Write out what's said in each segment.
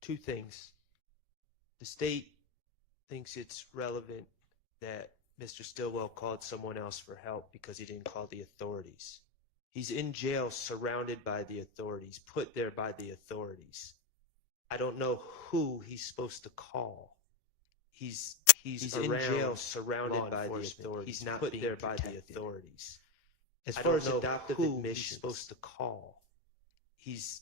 Two things. The state thinks it's relevant that Mr. Stillwell called someone else for help because he didn't call the authorities. He's in jail surrounded by the authorities, put there by the authorities. I don't know who he's supposed to call. He's in jail surrounded by the authorities. He's not put there by the authorities. As far as adoptive admissions, he's supposed to call. He's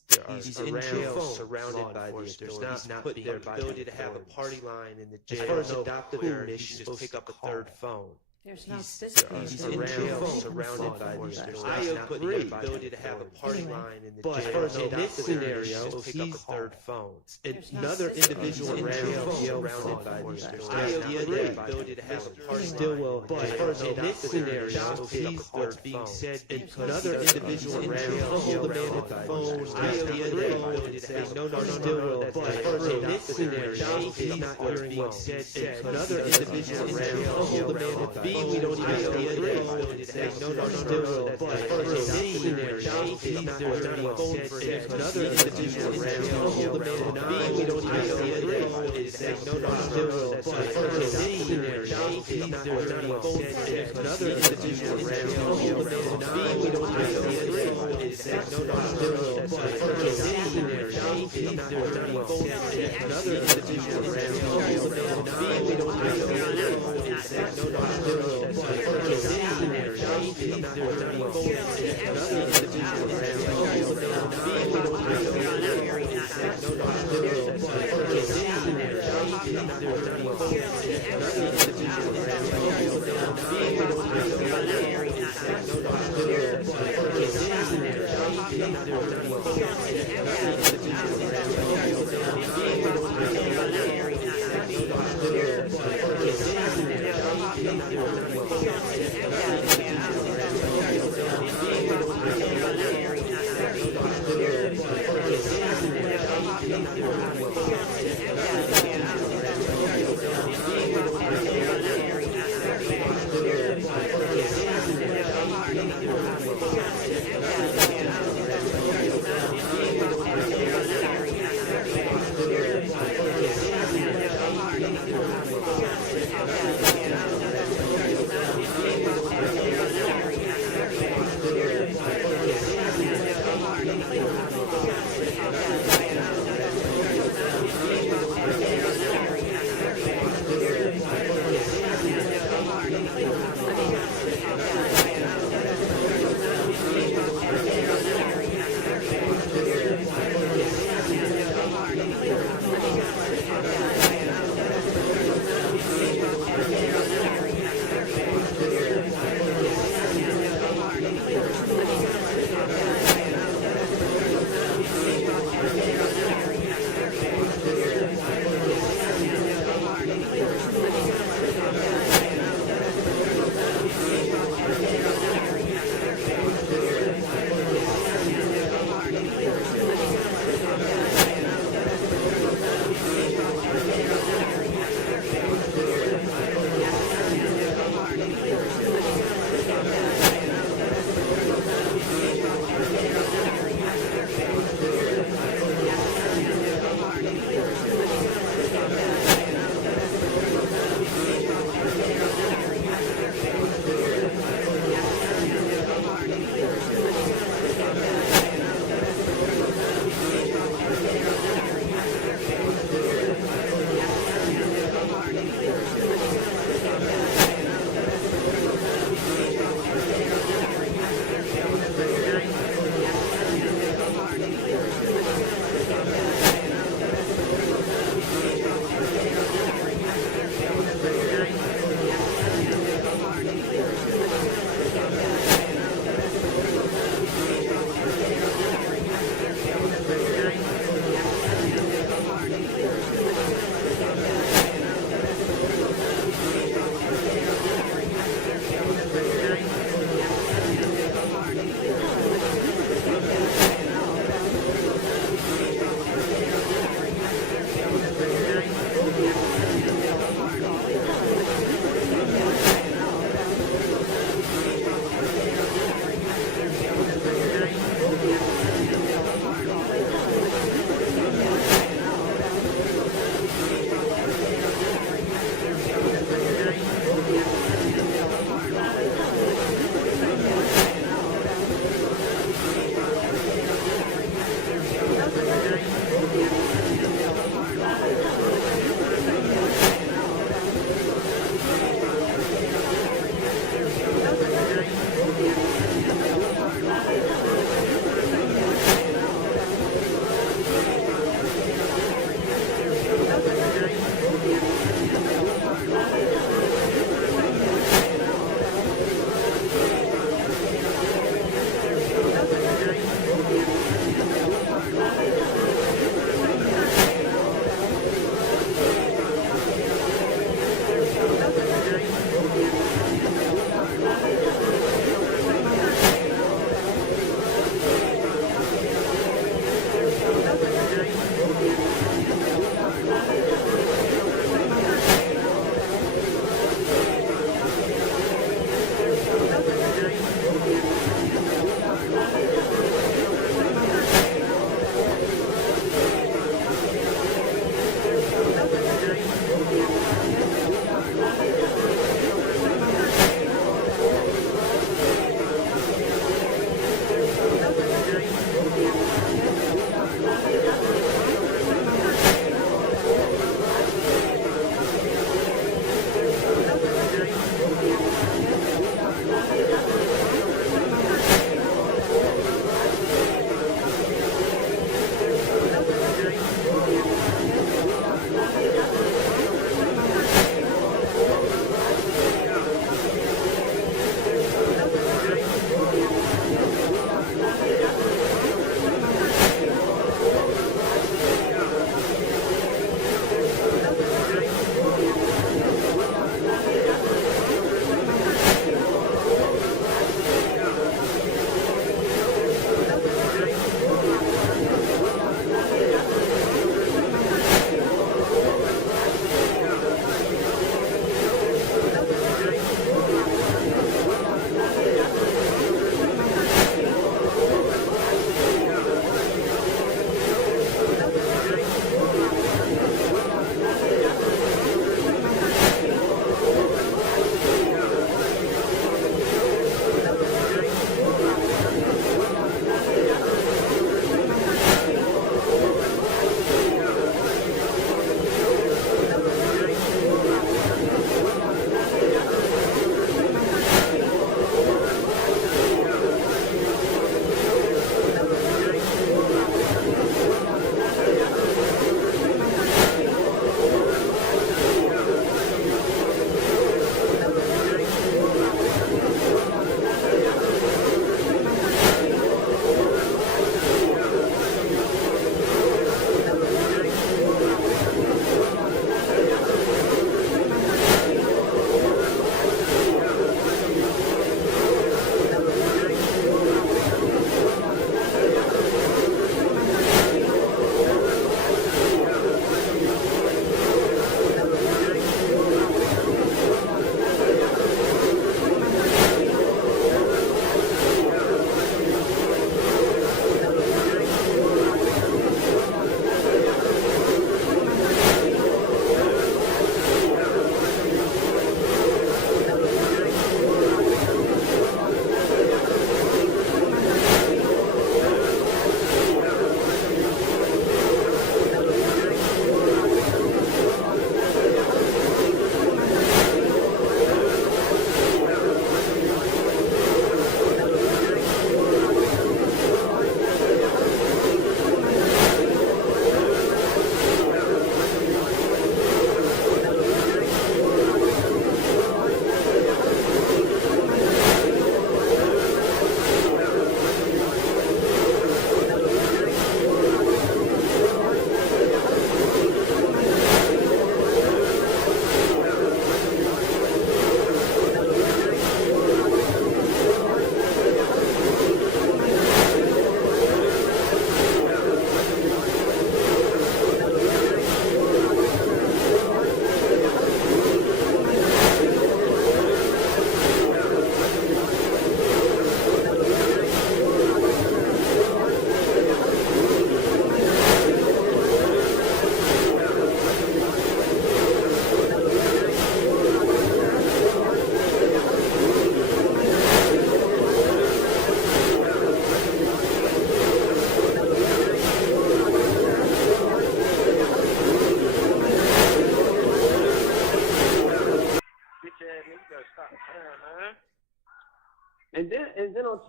in jail surrounded by the authorities. He's not put there by the ability to have a party line in the jail. As far as adoptive admissions, just pick up a third phone. There's no He's system. in jail surrounded by the authorities. I agree. The ability to have a party line in the jail. But as far as in this scenario, just pick up a third phone. Another individual in jail surrounded by the authorities. I agree. The ability to have a party line. But as far as in this scenario, he's what's being said because another individual in jail surrounded by the authorities. I agree. The ability to have no, still. But as far as in this scenario, he's not what's being said. Another individual in jail demanded by we don't even see it. Say no, still. But as far as this scenario, he's not phone for another individual in jail demanded we don't even see it. Say no, still. But as far as this scenario, he's not phone for another individual in jail demanded we don't even see it. Say no, still. But as far as this scenario, he's not phone for another individual in jail demanded we don't even see it. Say no, still.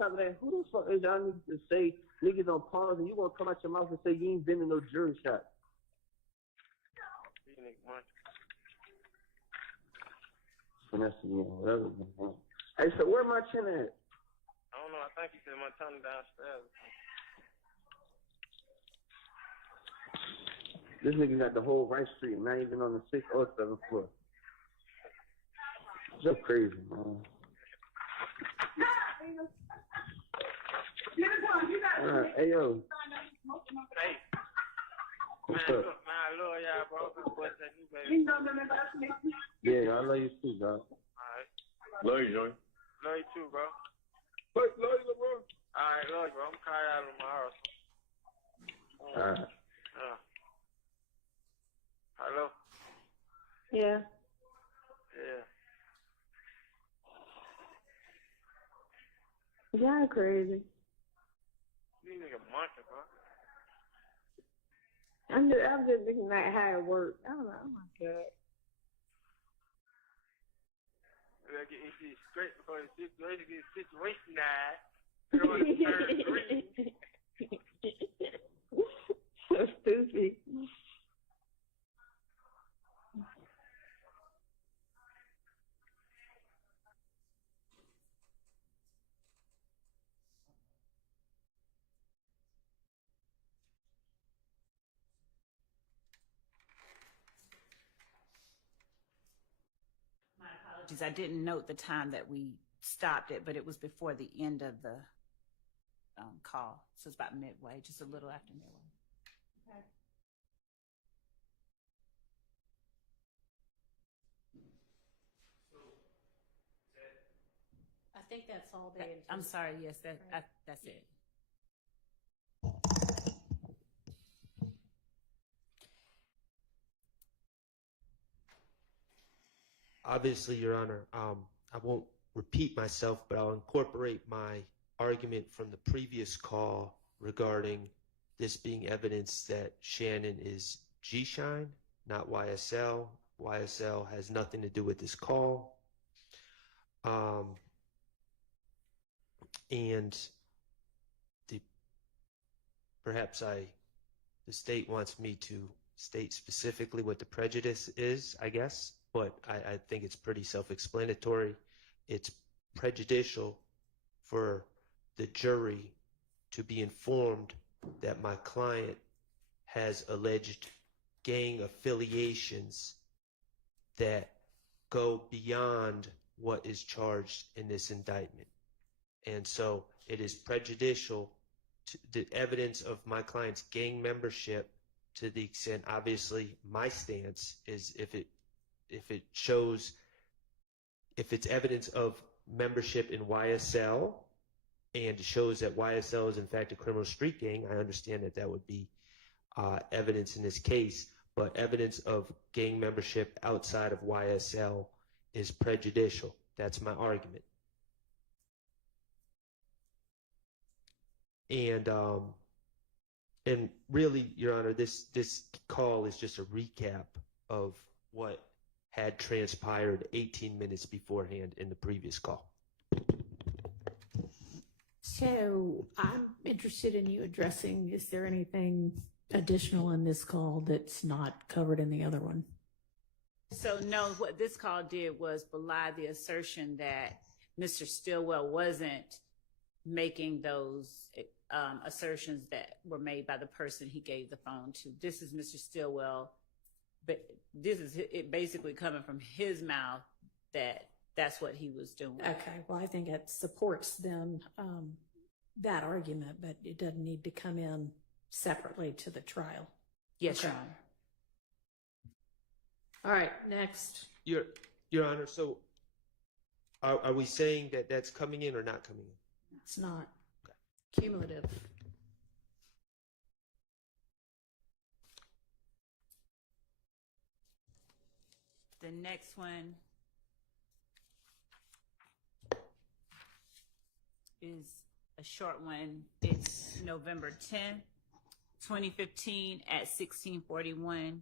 top of that, who the fuck is y'all niggas to say niggas on pause and you gonna come out your mouth and say you ain't been in no jury shot? Finessing me, whatever. Hey, so where my chin at? I don't know. I think he said my tongue downstairs. This nigga got the whole right street, not even on the 6th or 7th floor. Just crazy, man. Hey, yo. Hey. What's man, up? Man, I love y'all, bro. What's that new baby? Yeah, I love you too, dog. Alright. Love you, Joey. Love you too, bro. Love you, bro. Alright, love you, bro. I'm calling y'all tomorrow. Alright. Hello? Yeah. Yeah. Y'all crazy. You nigga monkey, bro. I'm just thinking like how it works. I don't know. Oh my god. Like, if it's straight before the situation gets situationized, you're on the third degree. So stupid. I didn't note the time that we stopped it, but it was before the end of the call. So it's about midway, just a little after midway. Okay. I think that's all they intended. I'm sorry, yes, that's it. Obviously, Your Honor, I won't repeat myself, but I'll incorporate my argument from the previous call regarding this being evidence that Shannon is G-Shine, not YSL. YSL has nothing to do with this call. And perhaps the state wants me to state specifically what the prejudice is, I guess, but I think it's pretty self-explanatory. It's prejudicial for the jury to be informed that my client has alleged gang affiliations that go beyond what is charged in this indictment. And so it is prejudicial to the evidence of my client's gang membership, to the extent, obviously, my stance is if it's evidence of membership in YSL and shows that YSL is in fact a criminal street gang, I understand that would be evidence in this case, but evidence of gang membership outside of YSL is prejudicial. That's my argument. And really, Your Honor, this call is just a recap of what had transpired 18 minutes beforehand in the previous call. So I'm interested in you addressing, is there anything additional in this call that's not covered in the other one? So no, what this call did was belie the assertion that Mr. Stillwell wasn't making those assertions that were made by the person he gave the phone to. This is Mr. Stillwell, but this is it basically coming from his mouth that that's what he was doing. Okay, well, I think it supports them, that argument, but it doesn't need to come in separately to the trial. Yes, Okay. Your Honor. All right, next. Your Honor, so are we saying that that's coming in or not coming in? It's not cumulative. The next one is a short one. It's November 10th, 2015 at 16:41.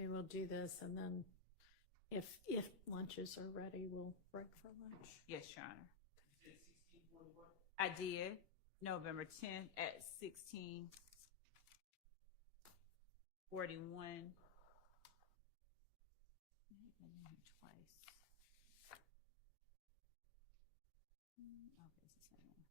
Maybe we'll do this, and then if lunches are ready, we'll break for lunch. Yes, Your Honor. I did. November 10th at 16:41. Twice. Okay, it's the same one.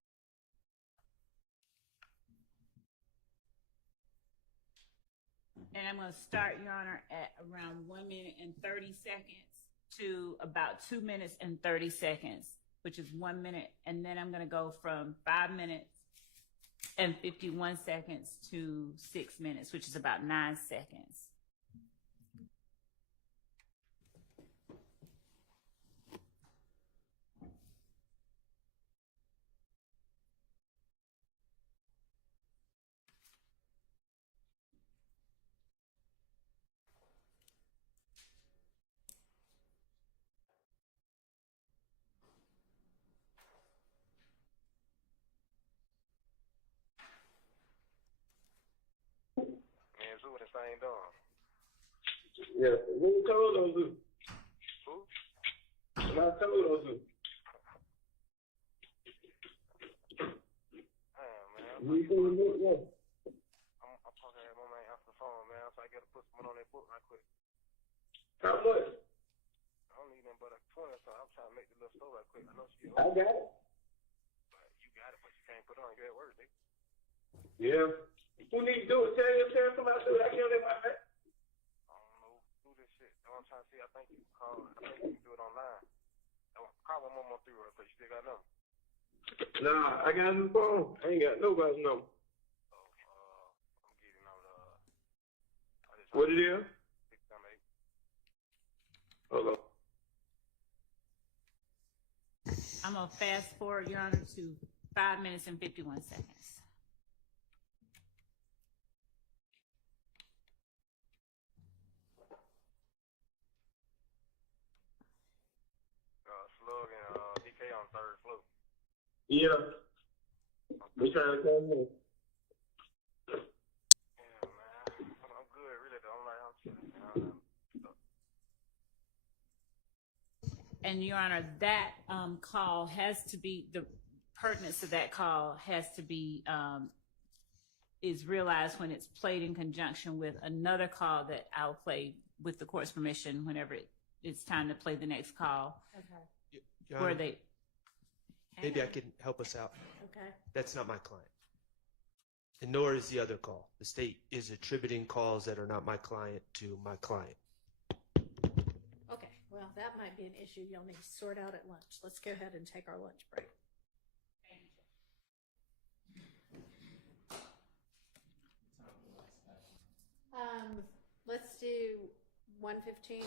And I'm going to start, Your Honor, at around 1 minute and 30 seconds to about 2 minutes and 30 seconds, which is 1 minute. And then I'm going to go from 5 minutes and 51 seconds to 6 minutes, which is about 9 seconds. Man, Zoo the same dog. Yeah. When you told those two? Who? When I told those two. Damn, man. You couldn't look one. I'm talking to my man off the phone, man. So I gotta put someone on that book right quick. How much? I don't need nothing but a 20, so I'm trying to make the little store right quick. I know she I got it. but you got it, but you can't put it on. You at work, nigga. Yeah. Who need to do it? Tell somebody to do it. I can't live my man. I don't know. Do this shit. That's what I'm trying to see. I think you can call. I think you can do it online. Call 113 real quick. You still got number? Nah, I got a new phone. I ain't got nobody's number. So, I'm getting on What it is? 678. Hold on. I'm going to fast forward, Your Honor, to 5 minutes and 51 seconds. Slug and DK on third floor. Yeah. We trying to come in. Yeah, man. I'm good, really. Though. I'm like, I'm chilling. And Your Honor, that call has to be, the pertinence of that call has to be, is realized when it's played in conjunction with another call that I'll play with the court's permission whenever it's time to play the next call. Okay. Your Where Honor, they, maybe I can help us out. Okay. That's not my client. And nor is the other call. The state is attributing calls that are not my client to my client. Okay. Well, that might be an issue you'll need to sort out at lunch. Let's go ahead and take our lunch break. Let's do 1:15.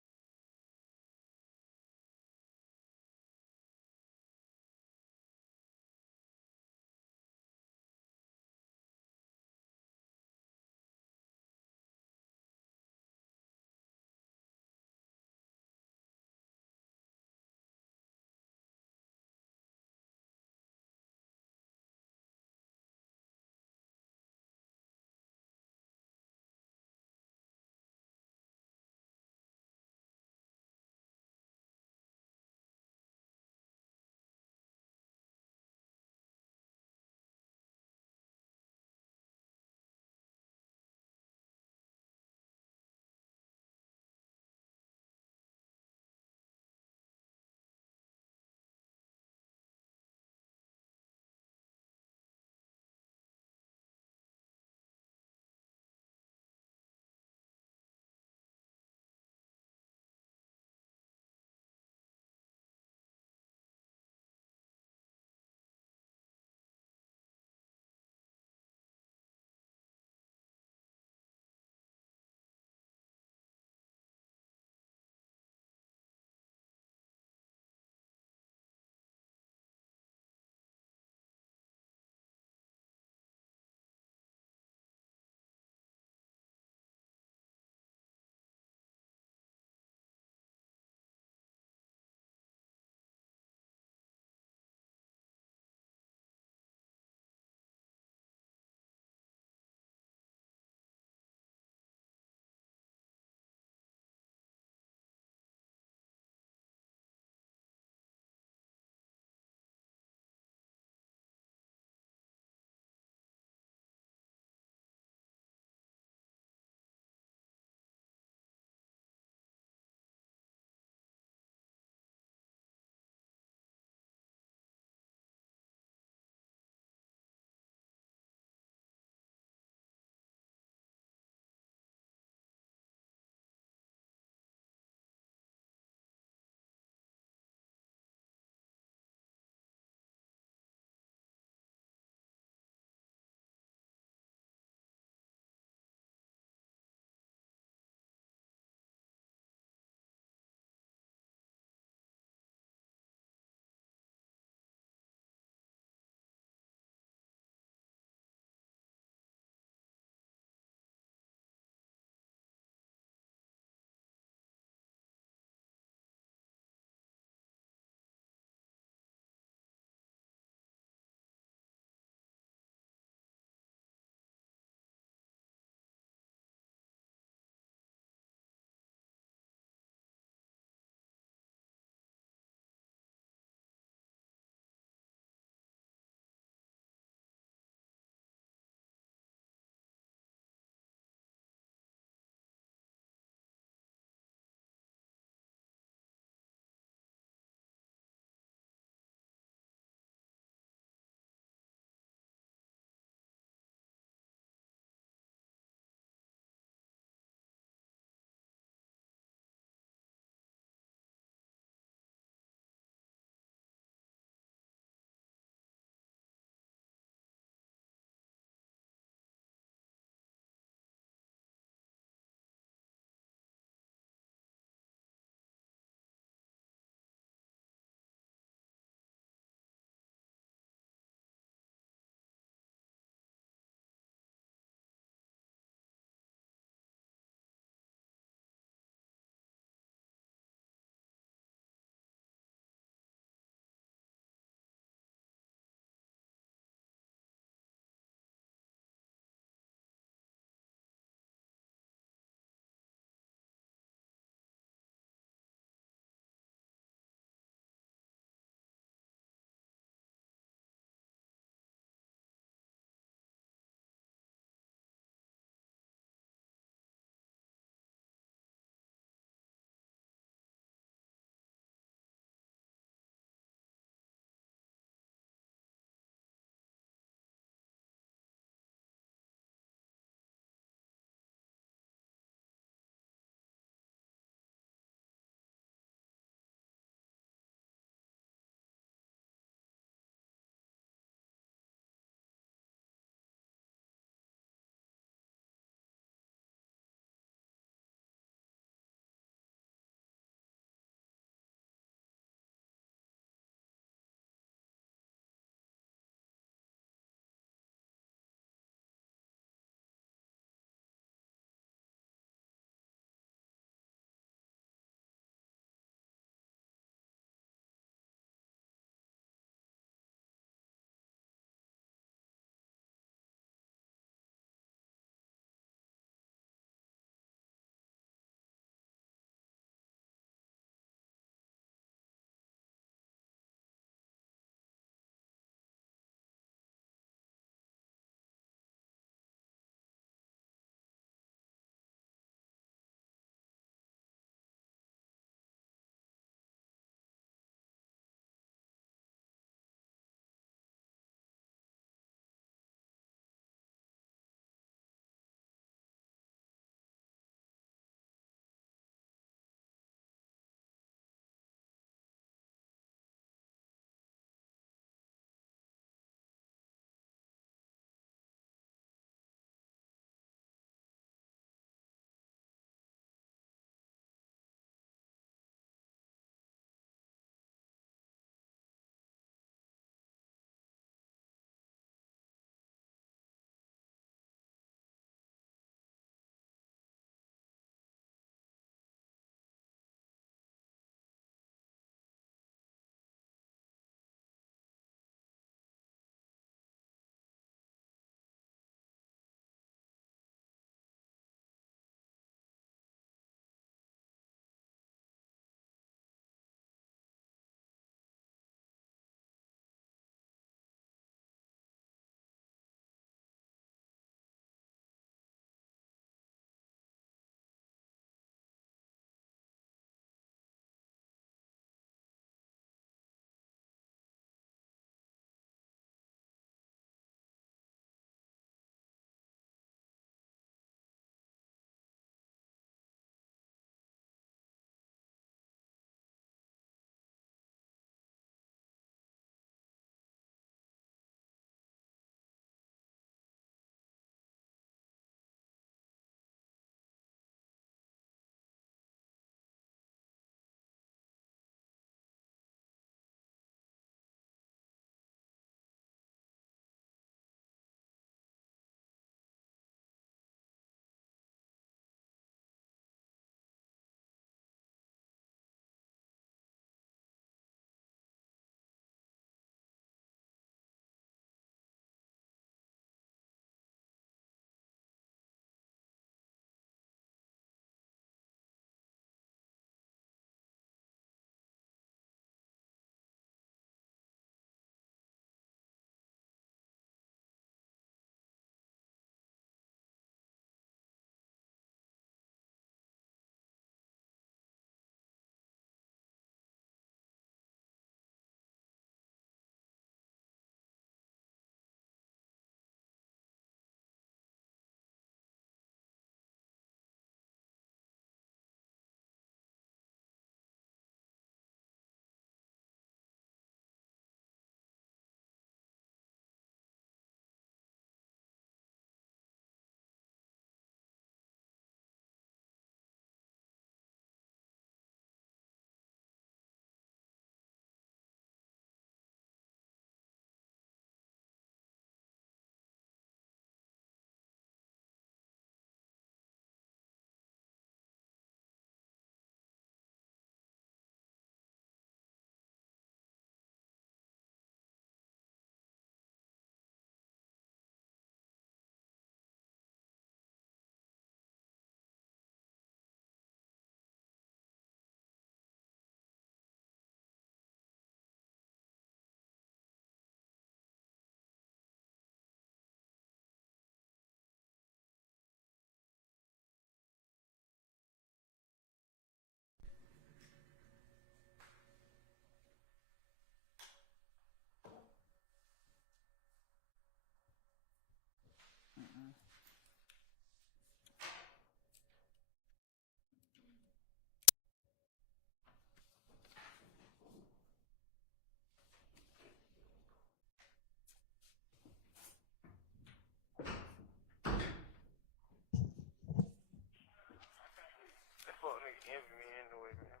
envy me anyway, man.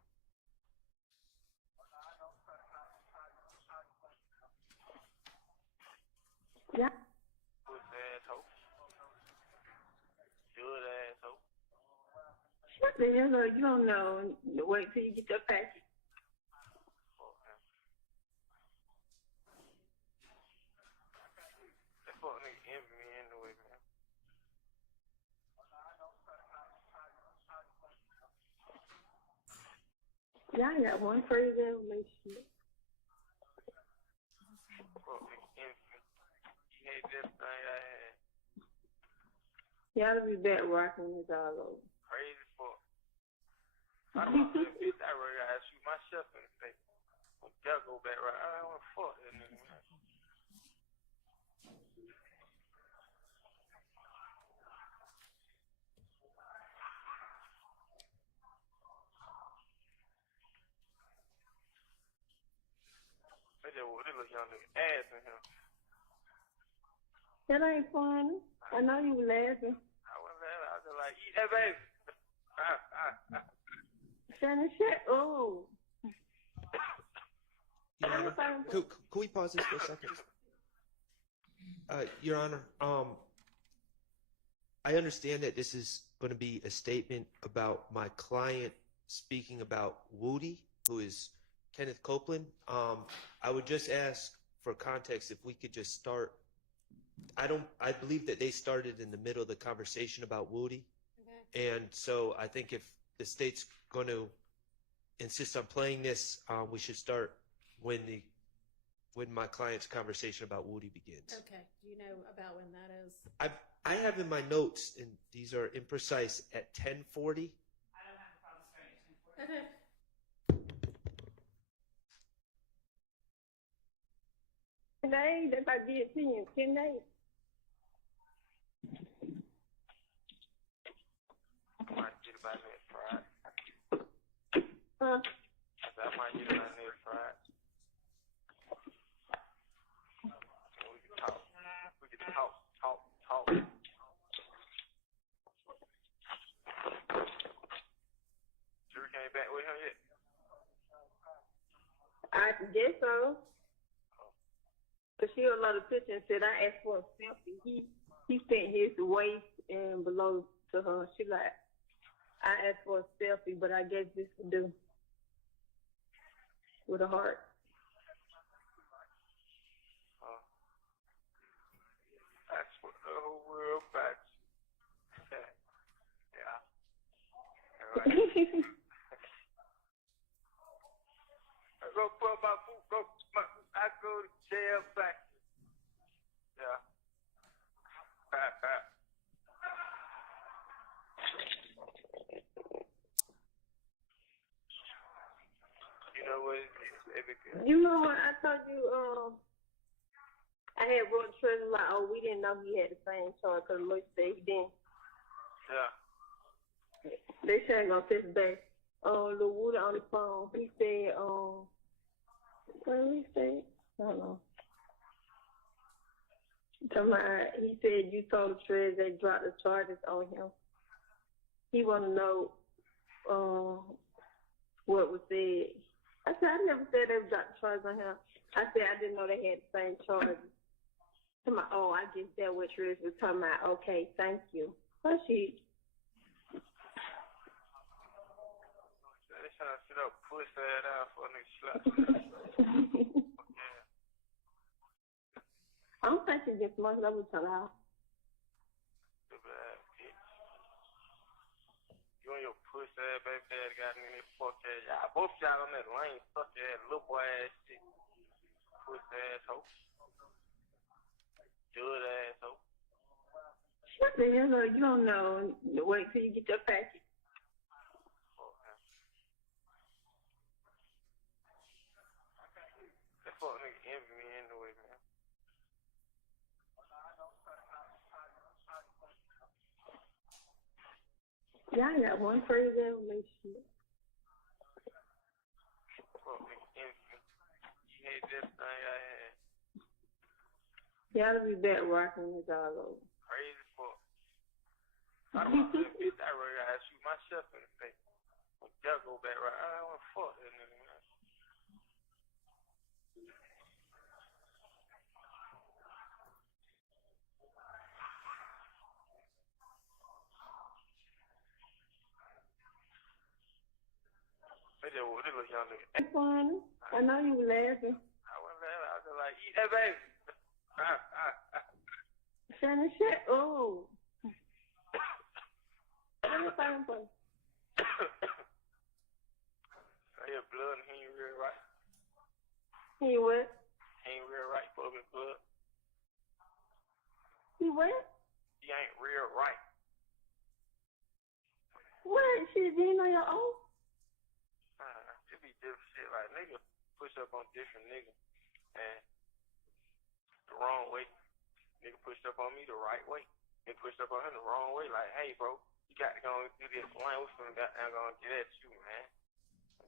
Yeah. Pussy asshole. Good asshole. Shut the hell up. You don't know. Wait till you get your package. Fuck him. That fuck nigga envy me anyway, man. Yeah, I got one crazy relationship. Fuck nigga envy me. He hates everything I had. Y'all be back rocking this all over. Crazy fuck. I don't know, bitch, I really gotta shoot myself in the face. Gotta go back right. I don't want to fuck that nigga, man. They just want this little young nigga ass in him. That ain't funny. I know you laughing. I was laughing. I was just like, eat that baby. Shannon, shut up. Your Honor, could we pause this for a second? Your Honor, I understand that this is going to be a statement about my client speaking about Woody, who is Kenneth Copeland. I would just ask for context if we could just start. I believe that they started in the middle of the conversation about Woody. Okay. And so I think if the state's going to insist on playing this, we should start when my client's conversation about Woody begins. Okay. Do you know about when that is? I have in my notes, and these are imprecise, at 10:40. I don't have the problem starting at 10:40. Okay. Today, that's I did see you. 10 days. I might get it by next Friday. Huh? I said, I might get it by next Friday. And we can talk. We can talk. Sure came back with him yet? I guess so. But she a lot of pictures and said I asked for a selfie. He sent his waist and below to her. She like, I asked for a selfie, but I guess this would do. With a heart. That's what the whole world about. Yeah. All right. Go put my food. I go to jail back. Yeah. You know what? You know what? I told you, I had wrote Treasure like, oh, we didn't know he had the same charge because Lloyd said he didn't. Yeah. They said gonna fix back. Lil Woody on the phone. He said, what did he say? I don't know. He said you told the Treasure they dropped the charges on him. He want to know what was said. I said, I never said they dropped the charges on him. I said, I didn't know they had the same charges. Oh, I guess that what Treasure was talking about. Okay, thank you. But she. They trying to sit up, push that out for a nigga slap. I don't think she gets much love with her out. Stupid ass bitch. You and your pussy ass baby daddy got in there, fuck ass. Y'all both y'all on that lane, suck ass, little boy ass shit. Pussy asshole. Good asshole. Shut the hell up. You don't know. Wait till you get your package. Fuck him. That fuck nigga envy me anyway, man. Yeah, I got one crazy relationship. Fuck nigga envy me. He hates everything I had. Y'all be back rocking this all over. Crazy fuck. I don't know, bitch, I really gotta shoot myself in the face. When y'all go back right, I don't want to fuck that nigga, man. They just this little young nigga. That's fun. I know you were laughing. I wasn't laughing. I was just like, eat that baby. Shannon, shit. Oh. Let me find one. I hear blood and he ain't real right. He what? He ain't real right. Full of his blood. He what? He ain't real right. What? Shit, you know your own? It be different shit. Like, nigga push up on different niggas. And the wrong way. Nigga pushed up on me the right way. Nigga pushed up on him the wrong way. Like, hey, bro, you got to go and do this. Man, we finna goddamn gonna get at you, man.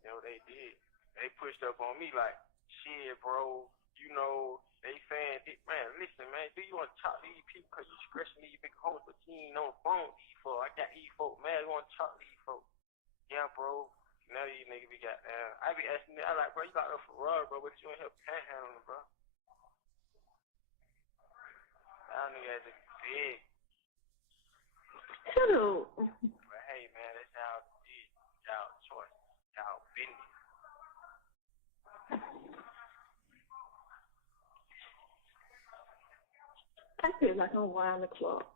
You know, they did. They pushed up on me like, shit, bro, you know, they saying, man, listen, man, do you want to talk to these people because you scratching these big hoes, but you ain't on the phone with these folks. I got these folks, man, you want to talk to these folks. Yeah, bro. Now these niggas be goddamn. I be asking them, I like, bro, you got a Ferrari, bro, but you ain't here panhandling, bro. Y'all niggas is big. Shut up. But hey, man, that's y'all did. Y'all choice. Y'all business. I feel like I'm wild the clock.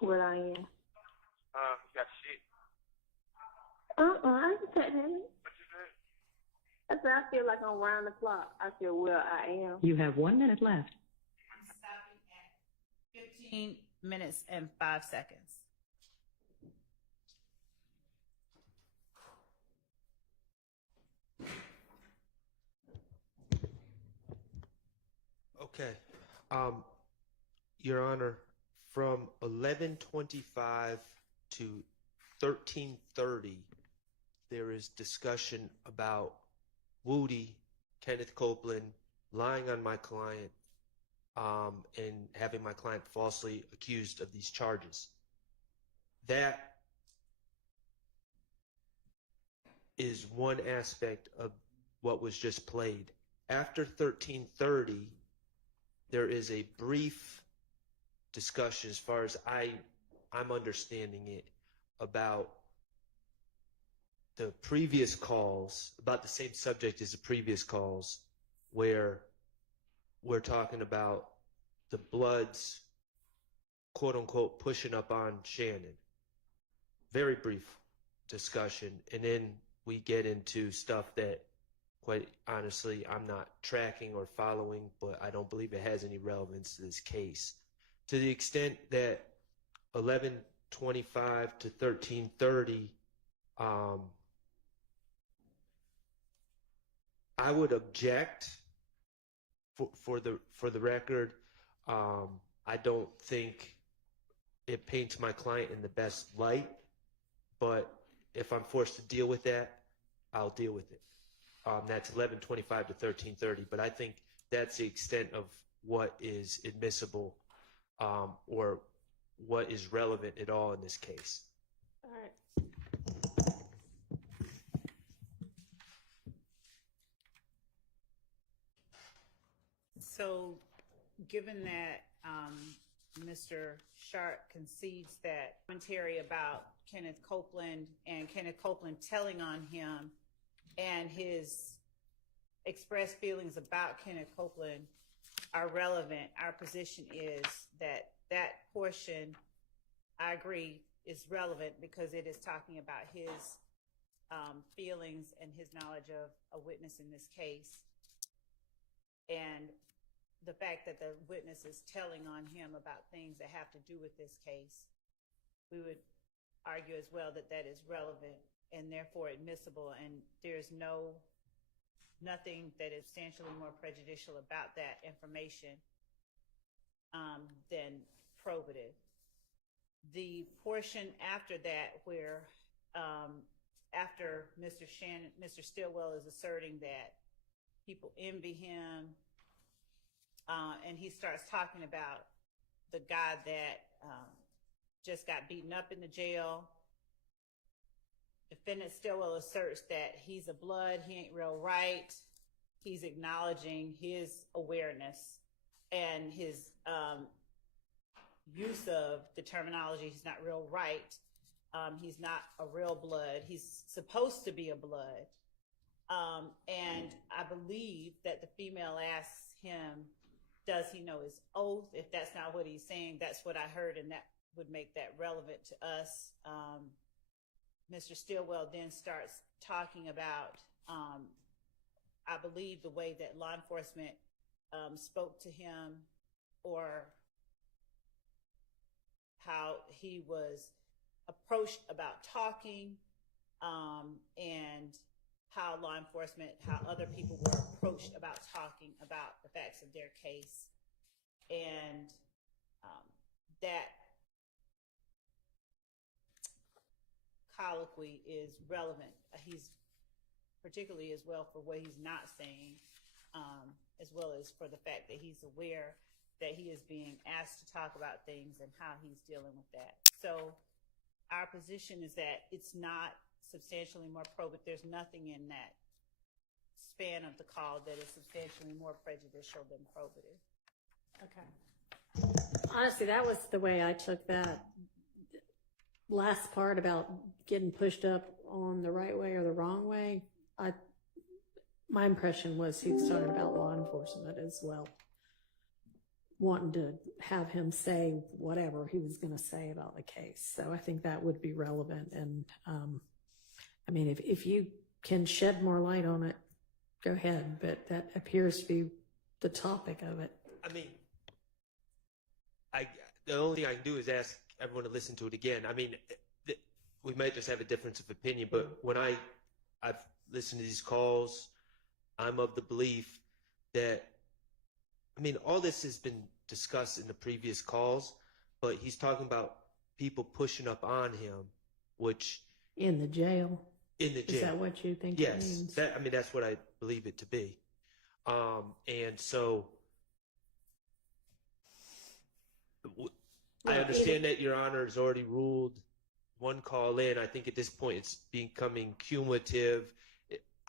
What I am. You got shit. I ain't said that. What you said? I said I feel like I'm round the clock. I feel well I am. You have 1 minute left. I'm stopping at 15 minutes and 5 seconds. Okay. Your Honor, from 11:25 to 13:30, there is discussion about Woody, Kenneth Copeland, lying on my client, and having my client falsely accused of these charges. That is one aspect of what was just played. After 13:30, there is a brief discussion, as far as I'm understanding it, about the previous calls, about the same subject as the previous calls, where we're talking about the Bloods, quote unquote, pushing up on Shannon. Very brief discussion. And then we get into stuff that, quite honestly, I'm not tracking or following, but I don't believe it has any relevance to this case. To the extent that 11:25 to 13:30, I would object. For the record, I don't think it paints my client in the best light, but if I'm forced to deal with that, I'll deal with it. That's 11:25 to 13:30, but I think that's the extent of what is admissible, or what is relevant at all in this case. All right. So, given that Mr. Sharp concedes that commentary about Kenneth Copeland and Kenneth Copeland telling on him and his expressed feelings about Kenneth Copeland are relevant, our position is that that portion, I agree, is relevant because it is talking about his feelings and his knowledge of a witness in this case. And the fact that the witness is telling on him about things that have to do with this case, we would argue as well that that is relevant and therefore admissible, and there's nothing that is substantially more prejudicial about that information than probative. The portion after that where after Mr. Stillwell is asserting that people envy him, and he starts talking about the guy that just got beaten up in the jail. Defendant Stillwell asserts that he's a blood, he ain't real right. He's acknowledging his awareness and his use of the terminology, he's not real right. He's not a real blood. He's supposed to be a blood. And I believe that the female asks him, does he know his oath? If that's not what he's saying, that's what I heard, and that would make that relevant to us. Mr. Stillwell then starts talking about, I believe, the way that law enforcement spoke to him, or how he was approached about talking, and how law enforcement, how other people were approached about talking about the facts of their case. And that colloquy is relevant. He's particularly as well for what he's not saying, as well as for the fact that he's aware that he is being asked to talk about things and how he's dealing with that. So our position is that it's not substantially more probative. There's nothing in that span of the call that is substantially more prejudicial than probative. Okay. Honestly, that was the way I took that last part about getting pushed up on the right way or the wrong way. My impression was he was talking about law enforcement as well, wanting to have him say whatever he was going to say about the case. So I think that would be relevant. And I mean, if you can shed more light on it, go ahead. But that appears to be the topic of it. I mean, the only thing I can do is ask everyone to listen to it again. I mean, we might just have a difference of opinion, but when I've listened to these calls, I'm of the belief that, I mean, all this has been discussed in the previous calls, but he's talking about people pushing up on him, which in the jail. In the jail. Is that what you think? Yes, it means? That's what I believe it to be. And so I understand that Your Honor has already ruled one call in. I think at this point it's becoming cumulative.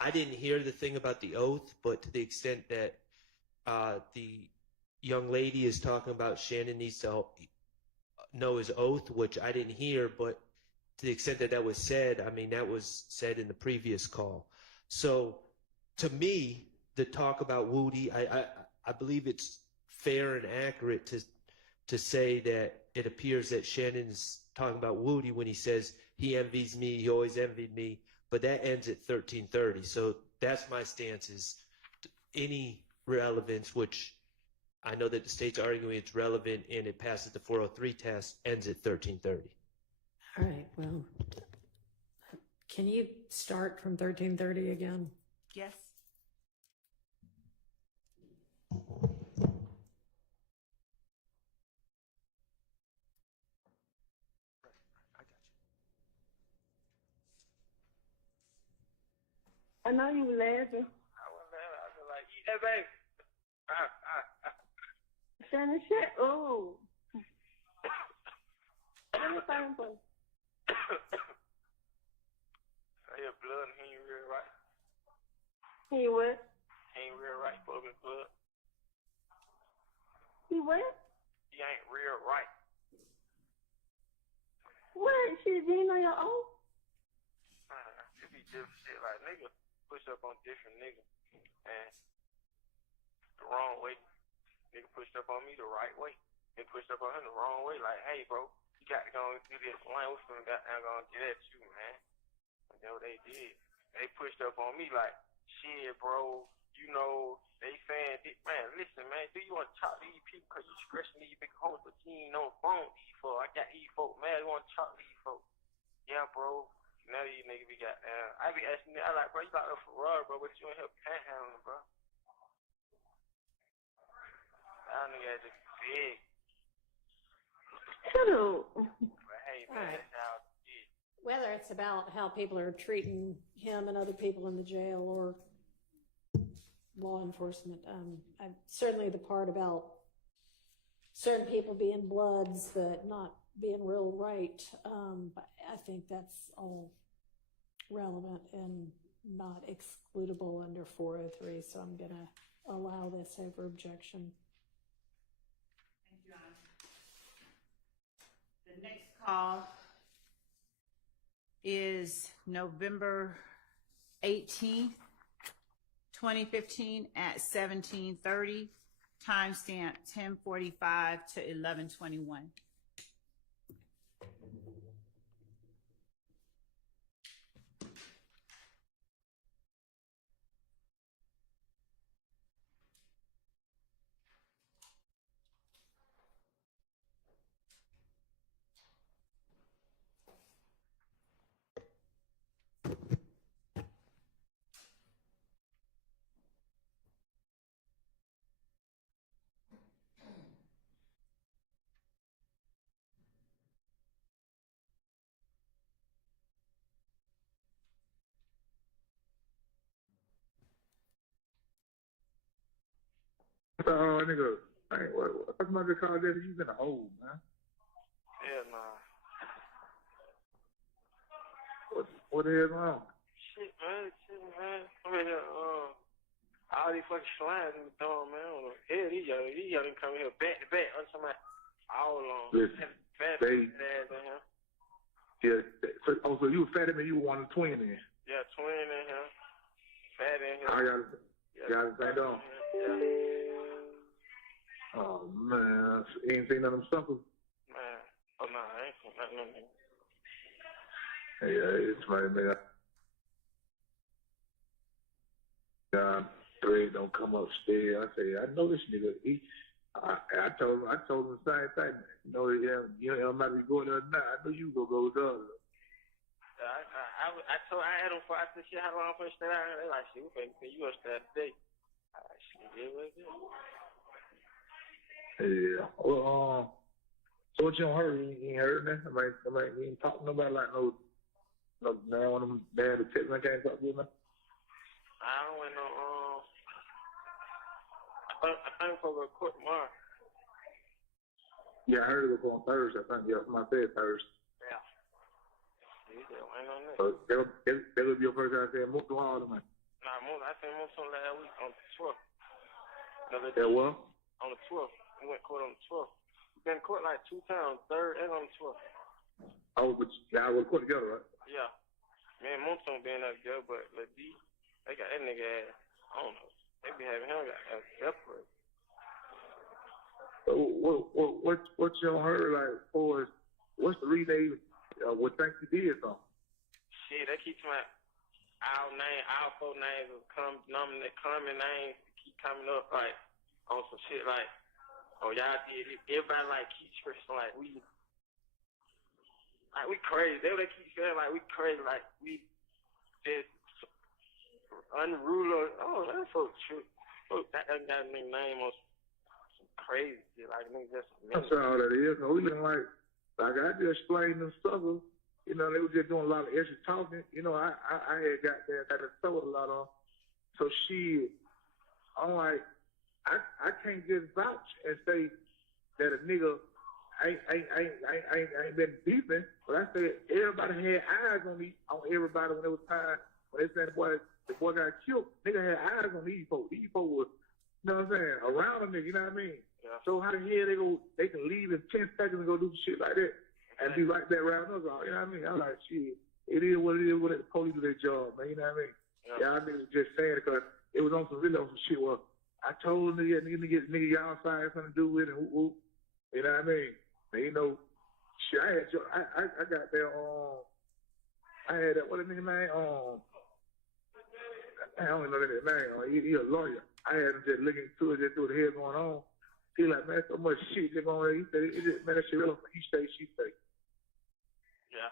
I didn't hear the thing about the oath, but to the extent that the young lady is talking about Shannon needs to know his oath, which I didn't hear, but to the extent that that was said, I mean, that was said in the previous call. So to me, the talk about Woody, I believe it's fair and accurate to say that it appears that Shannon's talking about Woody when he says he envies me, he always envied me, but that ends at 1330. So that's my stance, is any relevance, which I know that the state's arguing it's relevant and it passes the 403 test, ends at 1330. All right, well, can you start from 1330 again? Yes. I know you were laughing. I was laughing. I was like, eat that baby. Shannon, shut up. Let me find one. So your blood and he ain't real right. He what? He ain't real right, fucking blood. He what? He ain't real right. What? She didn't know your own? It be different shit. Like, nigga push up on different niggas. And the wrong way. Nigga pushed up on me the right way. They pushed up on him the wrong way. Like, hey, bro, you got to go and do this. Man, we finna goddamn go and get at you, man. And that's what they did. They pushed up on me like, shit, bro, you know, they saying, man, listen, man, do you want to talk to these people because you stressing these big hoes, but you ain't on the phone with these folks. I got these folks, man, you want to talk to these folks. Yeah, bro. Now these niggas be goddamn. I be asking them, I like, bro, you got a Ferrari, bro, but you ain't help panhandling, bro. That nigga is just big. Shut up. But hey, man, Right. that's how it is. Whether it's about how people are treating him and other people in the jail or law enforcement, certainly the part about certain people being bloods but not being real right. But I think that's all relevant and not excludable under 403. So I'm going to allow this over objection. Thank you, Honor. The next call is November 18th, 2015 at 17:30, timestamp 10:45 to 11:21. Nigga, what's my good call that you been a hole, man? Hell nah. What the hell wrong? Shit, man. I'm in here, all these fucking slimes in the dome, man. Hell, these young come here back to back on somebody all along. Listen, Fat they, ass in here. yeah, so you were fat and you were one of the twin in. Yeah, twin in here. Fat in here. I got the same dome. Yeah. Oh, man. You ain't seen none of them suckers? Man. Oh, no, I ain't seen nothing on here. Yeah, it's my nigga. Thread don't come upstairs. I say, I know this nigga. I told him the same thing. You know, you might be going there now. I know you go there. I had them for, I said, shit, how long for stay out here? They like, shit, we finna pay you upstairs today. I like, shit, yeah, what's it? Yeah. Well, so what you don't heard? You ain't heard that? I mean, you ain't talking to nobody like no now one of them bad tips I can't talk to them. I don't went no, I think for the court tomorrow. Yeah, I heard it was on Thursday. I think, yeah, somebody said Thursday. Yeah. You said, ain't on that. So that would be your first time saying, move to all of them. Nah, I think most on last week on the 12th. Yeah, well? On the 12th. We went court on the 12th. We've been court like 2 times, 3rd and on the 12th. Oh, but y'all were put together, right? Yeah. Me and Monson been up together, but Lil D, they got that nigga ass, I don't know. They be having him got separate. So what you heard like for what's the reason they would think you did something? Shit, they keep my our 4 names will come common names keep coming up like on some shit like, oh y'all did it. Everybody like keep stressing like we crazy. They keep saying like we crazy, like we just unruly. Oh, that's so true. Oh, that got a name on some crazy shit. Like nigga just. That's all that is. No, we been like I just explained them struggles. You know, they were just doing a lot of extra talking. You know, I had got there, got to throw a lot on. So I'm like, I can't just vouch and say that a nigga ain't been beefing. But I said everybody had eyes on everybody when it was time when they said the boy got killed. Nigga had eyes on these folks. These folks was, you know what I'm saying, around a nigga. You know what I mean? Yeah. So how the hell they can leave in 10 seconds and go do shit like that and be like that around us all? You know what I mean? I'm like, shit. It is what it is. What the police do their job, man. You know what I mean? Yeah. Y'all niggas just saying it because it was on some shit. Well, I told nigga y'all outside something to do with it. And whoop. You know what I mean? And, you know, shit. I got there I had that, what a nigga name? I don't even know that name. He a lawyer. I had him just looking into it, just do what the hell going on. He like, man, so much shit just going on. He said, man, that shit real. He stay, she stay. Yeah.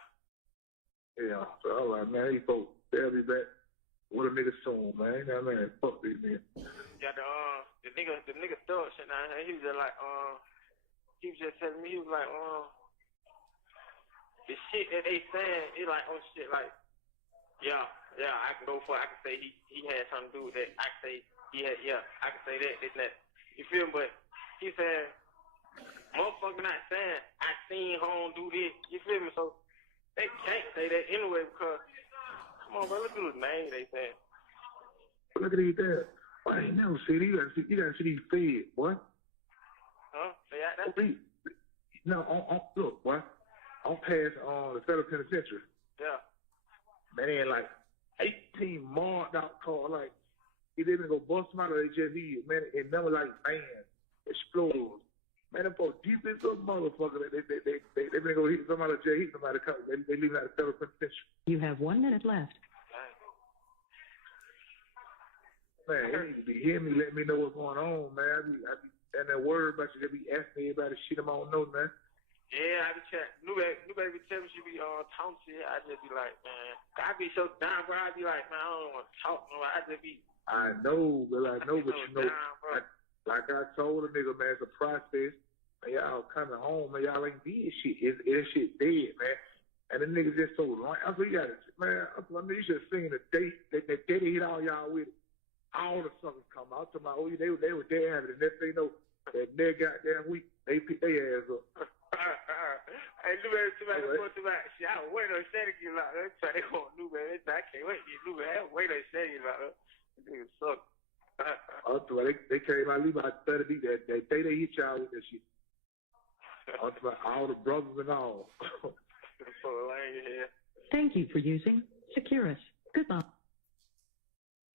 Yeah. So I was like, man, these folks, they'll be back. What a nigga soon, man. You know what I mean? Fuck these niggas. Yeah, the nigga thug shit down here. He was just like, he was just telling me, he was like, the shit that they saying, it like, oh shit, like, yeah, I can go for it. I can say he had something to do with that. I can say I can say that, this and that. You feel me? But he said, motherfucker not saying I seen home do this. You feel me? So they can't say that anyway because come on, bro, look at his name. They saying. Look at these there. I ain't never seen these. You gotta see these feds, boy. Huh? Say that? No, look, boy. I'm past the federal penitentiary. Yeah. Man, they had like 18 marked out cars. Like, he didn't go bust them out of HSE. Man, and never like, man, explode. Man, them folks deep as a motherfucker. They been go hit somebody out of jail, hit somebody. They leaving out the federal penitentiary. You have 1 minute left. Man, they need to be hearing me, letting me know what's going on, man. I be and that word about you, they be asking everybody shit I'm on know, man. Yeah, I be chat. New baby tell me she be talking shit. I just be like, man, I be so down, bro. I be like, man, I don't want to talk no. I just be. I know, but you know, like I told a nigga, man, it's a process. Man, y'all coming home, man, y'all ain't did shit. That shit dead, man. And the niggas just so long. I said, you got it, man. I mean, you should have seen the date that they hit all y'all with. All the suckers come out to my they were there having it. Next thing you know, that nigga goddamn week, they pick their ass up. Hey, New Baby, somebody go to my shit. I was waiting on Shannon to get locked up. That's why they want New Baby. I can't wait to get New Baby. I was waiting on Shannon to get locked up. This nigga suck. They came out leave about 30 beat that day they hit y'all with that shit. All the brothers and all. Thank you for using Securus. Goodbye.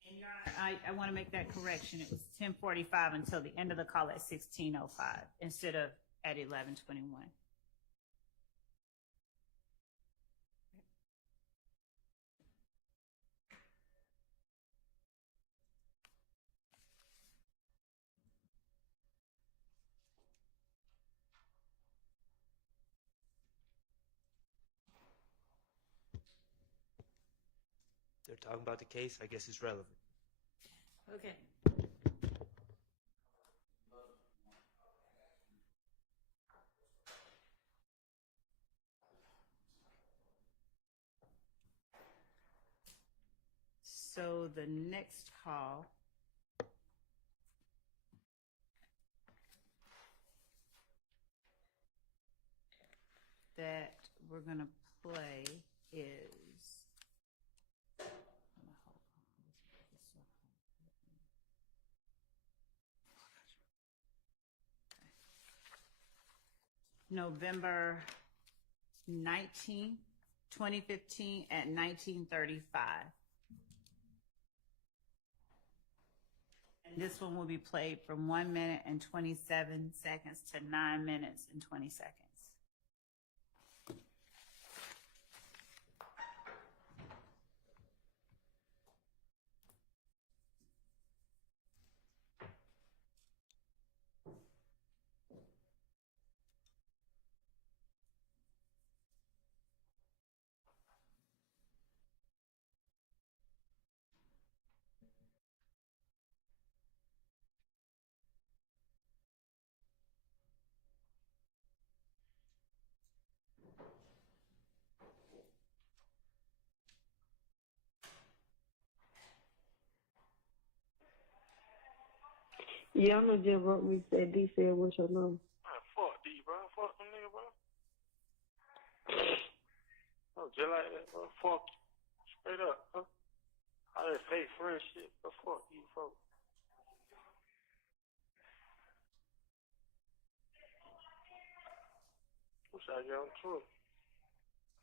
And Your Honor, I want to make that correction. It was 10:45 until the end of the call at 16:05 instead of at 11:21. They're talking about the case. I guess it's relevant. Okay. So the next call that we're going to play is November 19, 2015 at 19:35. And this one will be played from 1 minute and 27 seconds to 9 minutes and 20 seconds. Yeah, I'm gonna just wrote me said D said what's your number. Man, fuck D, bro. Fuck them nigga, bro. Oh, just like that, bro. Fuck you. Straight up, huh? I just fake friend shit, but fuck you, folks. Wish I get on tour.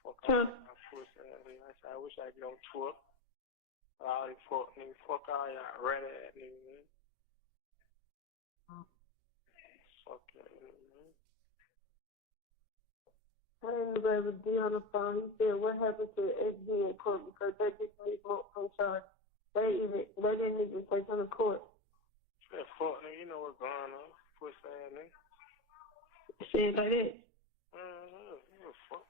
Fuck all y'all pussy ass niggas. I wish I get on tour. All these fuck niggas. Fuck all y'all rat ass niggas, man. Fuck that nigga, man. I didn't know able to be on the phone. He said, what happened to SB in court because they just need more from charge. They didn't even take on the court. That fuck nigga, you know what's going on. Pussy ass nigga. Said like that. What the fuck?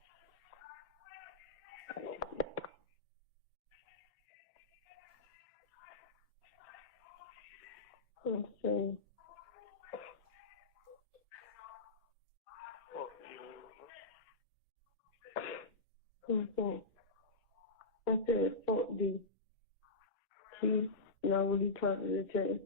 I'm saying. Fuck you, man. Okay. I said, fuck D. He, when he talked to the church.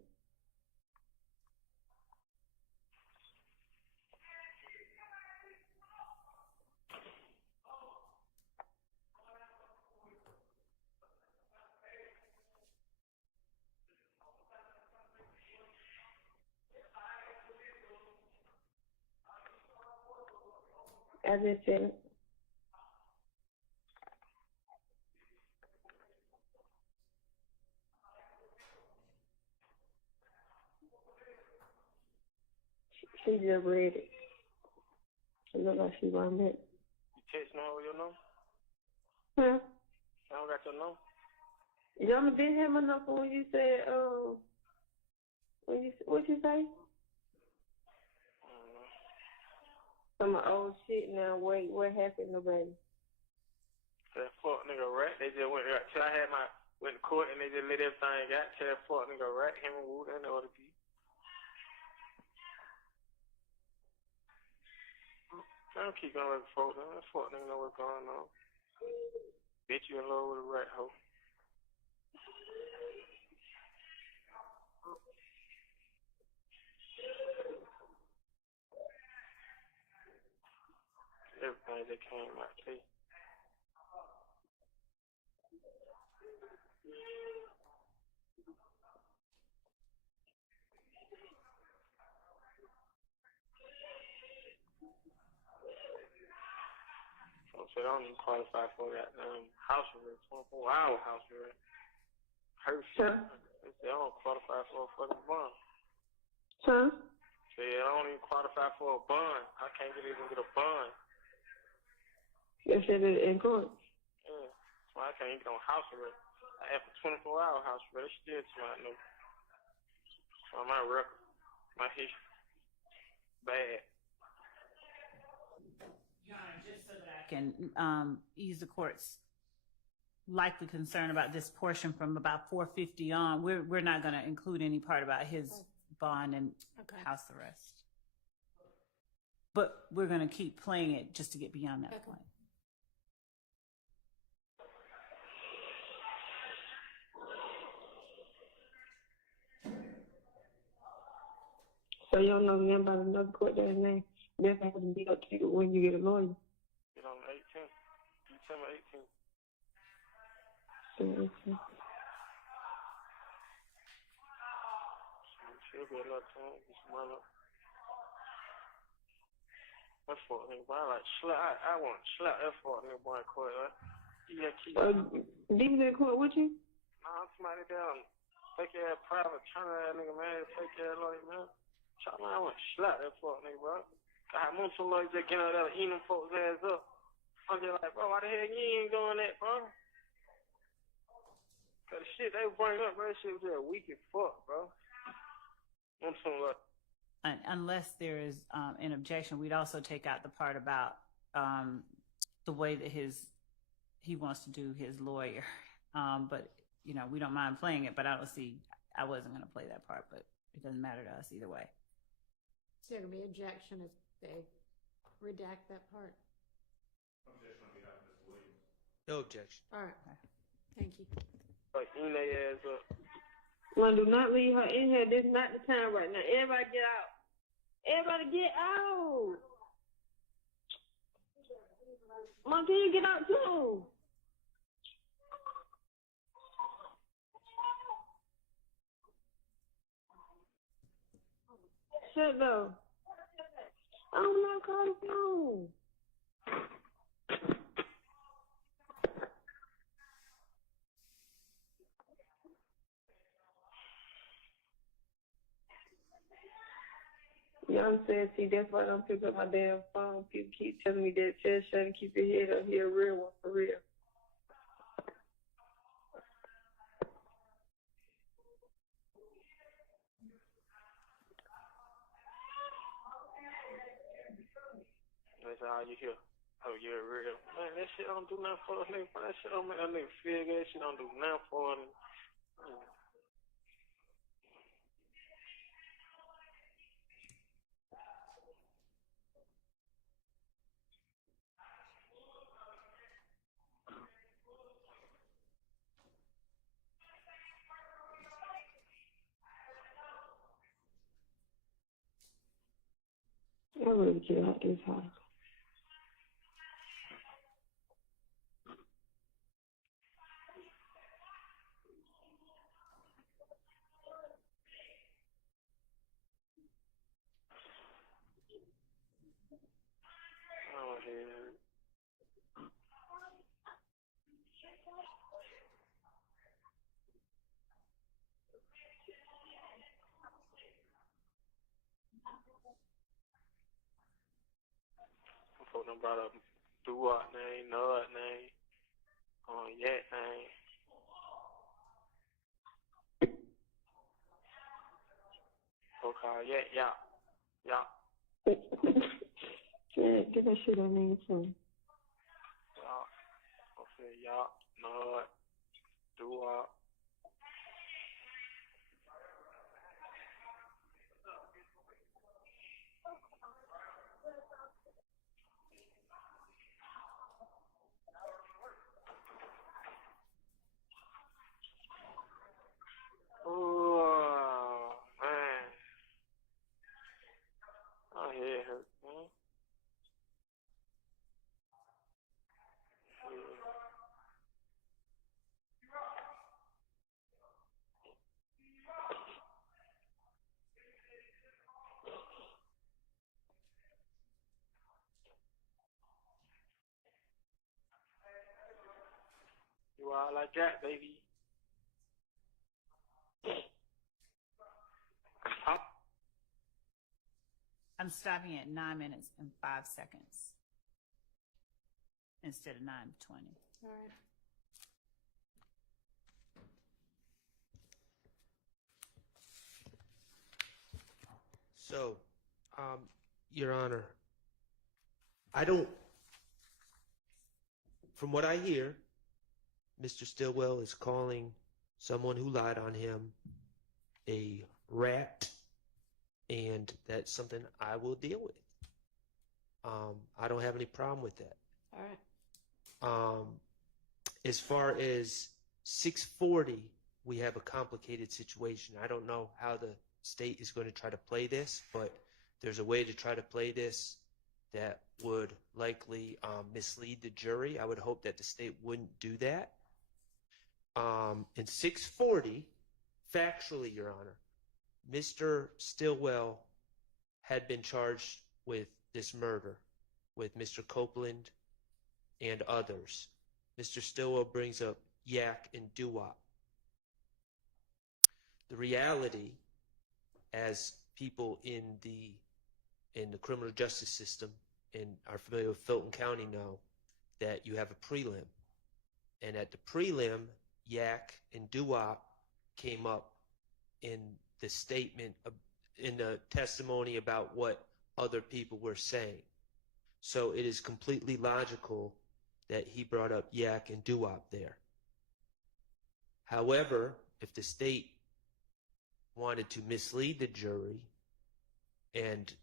I just said it. She just read it. It look like she run it. You text her with your number? Huh? I don't got your number. Y'all didn't have my number when you said, what you say? Some old shit now. Wait, what happened, nobody? That fuck nigga rat. They just went till I had went to court and they just let everything got to that fuck nigga rat. Him and Wood and the other people. I don't keep going with folks. That fuck nigga know what's going on. Bitch, you in love with a rat hoe. Everything that came out to you. So I don't even qualify for that house arrest, 24-hour house arrest. Her shit. They say I don't qualify for a fucking bond. Huh? Say I don't even qualify for a bond. I can't even get a bond. You said it in court? Yeah. So I can't even get on house arrest. I asked for 24-hour house arrest. They still tell me no. So my record, my history, bad. Your Honor, just so that I can ease the court's likely concern about this portion from about 450 on, we're not going to include any part about his bond and house arrest. But we're going to keep playing it just to get beyond that point. So you don't know nothing about another court that name. That's going to be up to you when you get a lawyer. Get on the 18th. December 18th. She'll be another time. Get some money. That fuck nigga, boy. I want to slap that fuck nigga boy in court, right? Yeah, keep These in court with you? Nah, somebody down. Fake ass private attorney ass nigga, man. Fake ass lawyer, man. I want to slap that fuck nigga, bro. God, most of them lawyers just get out there eating them folks' ass up. I'm just like, bro, why the hell you ain't doing that, bro? Cause the shit they bring up, bro, that shit was just weak as fuck, bro. I'm so like. Unless there is an objection, we'd also take out the part about the way that he wants to do his lawyer. But you know, we don't mind playing it. But I wasn't going to play that part, but it doesn't matter to us either way. Is there going to be objection if they redact that part? Objection on behalf of Mr. Williams. No objection. All right. Thank you. Like, eating their ass up. Well, do not leave her in here. This is not the time right now. Everybody get out. Everybody get out. Mom, can you get out too? Shut though. I'm not calling phone. You know what I'm saying? See, that's why I don't pick up my damn phone. People keep telling me that just trying to keep your head up here, real one for real. That's all you hear. Oh, you're real. Man, that shit don't do nothing for a nigga. That shit don't make a nigga feel good. That shit don't do nothing for a nigga. I really get out this house. I don't hear folk done brought up Duwop name, Nud name, Yak name. Folk called Yak, Yop. Yeah, get that shit on me too. Yop. I said Yop, Nud, Duwop. Oh, man. My head hurts, man. Yeah. You all like that, baby. Huh? I'm stopping at 9 minutes and 5 seconds instead of 9:20. All right. So, Your Honor, from what I hear, Mr. Stillwell is calling someone who lied on him a rat, and that's something I will deal with. I don't have any problem with that. All right. As far as 640, we have a complicated situation. I don't know how the state is going to try to play this, but there's a way to try to play this that would likely mislead the jury. I would hope that the state wouldn't do that. In 640, factually, Your Honor, Mr. Stillwell had been charged with this murder with Mr. Copeland and others. Mr. Stillwell brings up Yak and Duwop. The reality, as people in the criminal justice system and are familiar with Fulton County know, that you have a prelim. And at the prelim, Yak and Duwop came up in the statement, in the testimony about what other people were saying. So it is completely logical that he brought up Yak and Duwop there. However, if the state wanted to mislead the jury and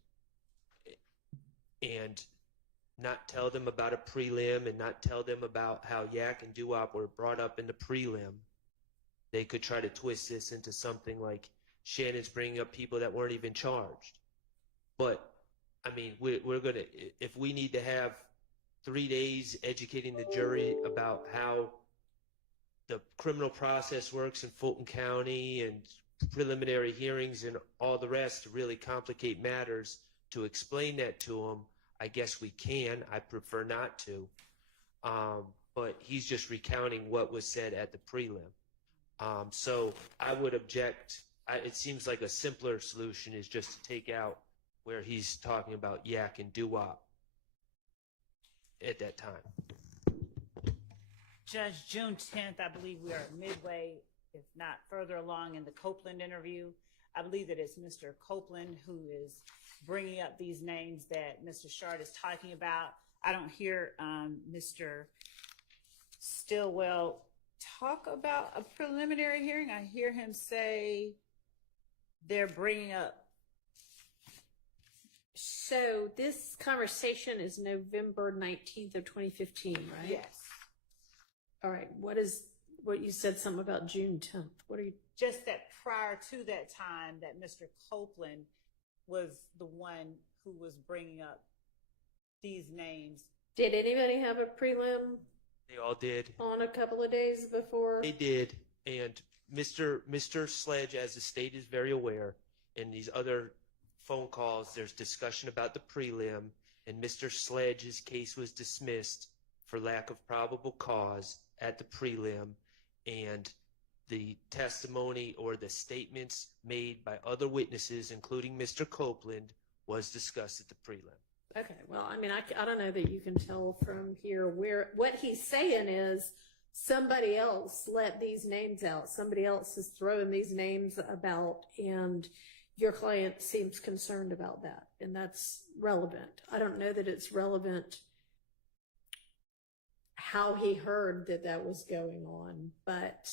not tell them about a prelim and not tell them about how Yak and Duwop were brought up in the prelim, they could try to twist this into something like Shannon's bringing up people that weren't even charged. But, I mean, we're going to, if we need to have 3 days educating the jury about how the criminal process works in Fulton County and preliminary hearings and all the rest to really complicate matters, to explain that to them, I guess we can. I prefer not to. But he's just recounting what was said at the prelim. So I would object. It seems like a simpler solution is just to take out where he's talking about Yak and Duwop at that time. Judge, June 10th, I believe we are midway, if not further along in the Copeland interview. I believe that it's Mr. Copeland who is bringing up these names that Mr. Shard is talking about. I don't hear Mr. Stillwell talk about a preliminary hearing. I hear him say they're bringing up. So this conversation is November 19th of 2015, right? Yes. All right. What you said something about June 10th. What are you? Just that prior to that time that Mr. Copeland was the one who was bringing up these names. Did anybody have a prelim? They all did. On a couple of days before? They did. And Mr. Sledge, as the state is very aware, in these other phone calls, there's discussion about the prelim, and Mr. Sledge's case was dismissed for lack of probable cause at the prelim, and the testimony or the statements made by other witnesses, including Mr. Copeland, was discussed at the prelim. Okay, well, I mean, I don't know that you can tell from here what he's saying is somebody else let these names out. Somebody else is throwing these names about, and your client seems concerned about that, and that's relevant. I don't know that it's relevant how he heard that was going on, but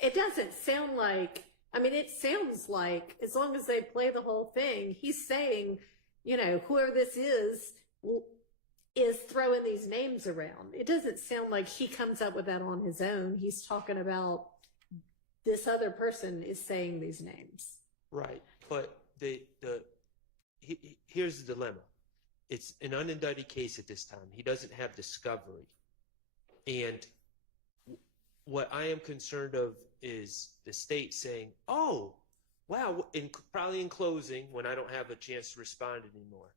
it doesn't sound like, I mean, it sounds like as long as they play the whole thing, he's saying, you know, whoever this is throwing these names around. It doesn't sound like he comes up with that on his own. He's talking about this other person is saying these names. Right, but here's the dilemma. It's an unindicted case at this time. He doesn't have discovery. And what I am concerned of is the state saying, oh, wow, probably in closing when I don't have a chance to respond anymore.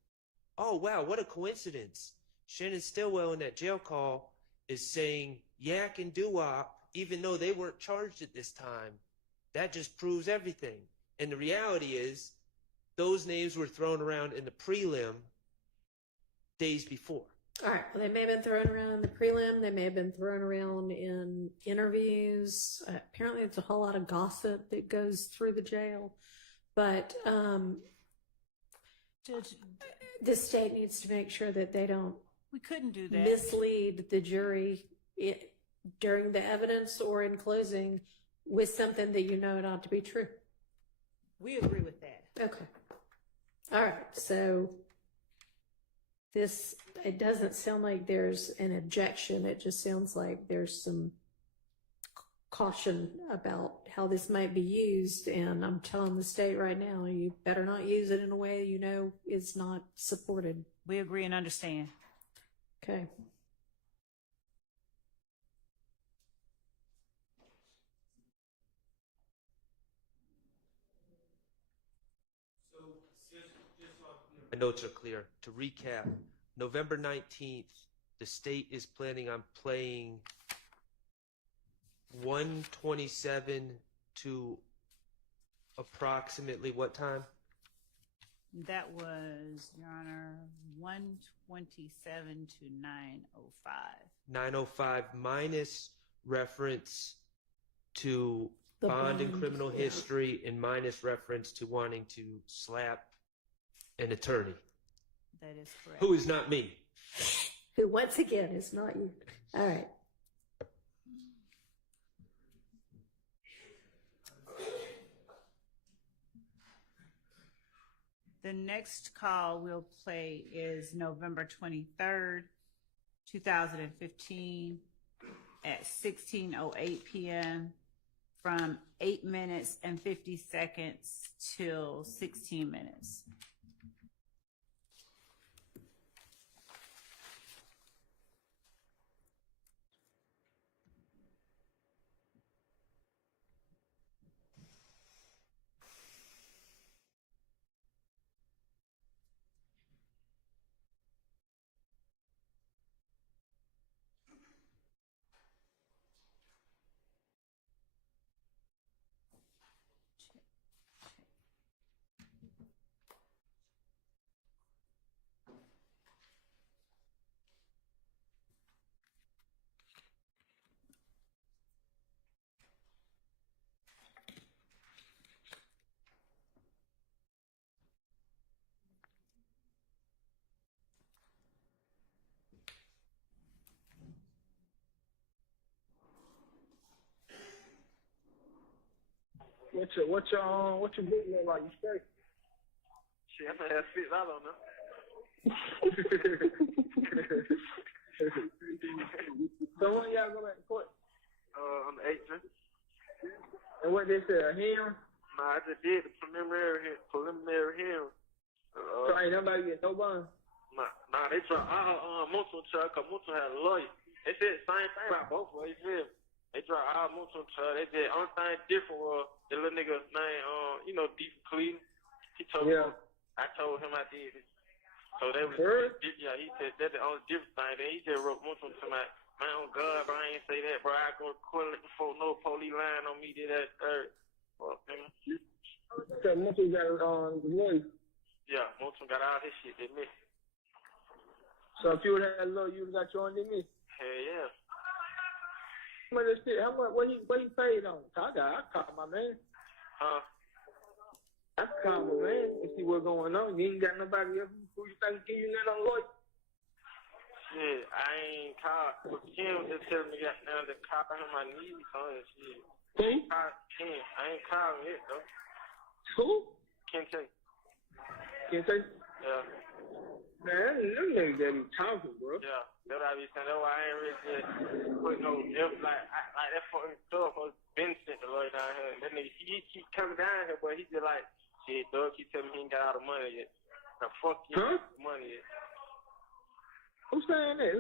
Oh, wow, what a coincidence. Shannon Stillwell in that jail call is saying yak and doo-wop, even though they weren't charged at this time. That just proves everything. And the reality is those names were thrown around in the prelim days before. All right. Well, they may have been thrown around in the prelim. They may have been thrown around in interviews. Apparently, it's a whole lot of gossip that goes through the jail. But Judge, the state needs to make sure that they don't we couldn't do that. mislead the jury during the evidence or in closing with something that you know not to be true. We agree with that. Okay. All right. So it doesn't sound like there's an objection. It just sounds like there's some caution about how this might be used. And I'm telling the state right now, you better not use it in a way you know is not supported. We agree and understand. Okay. My notes are clear. To recap, November 19th, the state is planning on playing 1:27 to approximately what time? That was, Your Honor, 1:27 to 9:05. 9:05 minus reference to The bond and bond, criminal yeah. history and minus reference to wanting to slap an attorney. That is correct. Who is not me. Who, once again, is not you. All right. The next call we'll play is November 23rd, 2015 at 16:08 p.m. from 8 minutes and 50 seconds till 16 minutes. What your book look like? You straight? Shit, I'm gonna have to fit out on them. So when y'all go back to court? On the 8th. And what they say, a hearing? Nah, I just did the preliminary hearing. So ain't nobody get no bond? Nah, they tried. Mutual trial, cause Mutual had a lawyer. They said the same thing about both of them. You feel me? They tried all Mutual trial. They did only thing different was the little nigga name, Deep Cleveland. He told me. I told him I did it. So they was, yeah, he said that's the only different thing. Then he just wrote Mutual to my, man, oh God, bro, I ain't say that, bro. I go to court before no police lying on me, did that, third. Well, So Mutual got the lawyer. yeah, Mutual got all his shit, they missed. So if you would have low, you would have got you on than me. Hell yeah. How much, what he paid on? I called my man. Huh? I called my man and see what's going on. You ain't got nobody else who you think give you nothing on lawyer. Shit, I ain't called. But Kim just telling me got down to call him my knees on and shit. Who? Kim, I ain't calling it though. Who? Kente. Can't say. Yeah. Man, them niggas that be talking, bro. Yeah, that's what I be saying. That's why I ain't really just put no like that fucking stuff was been sent the lawyer down here. That nigga he keep coming down here, but he just like shit. Doug keep telling me he ain't got all the money yet. The fuck you ain't got the money yet. Who's saying that?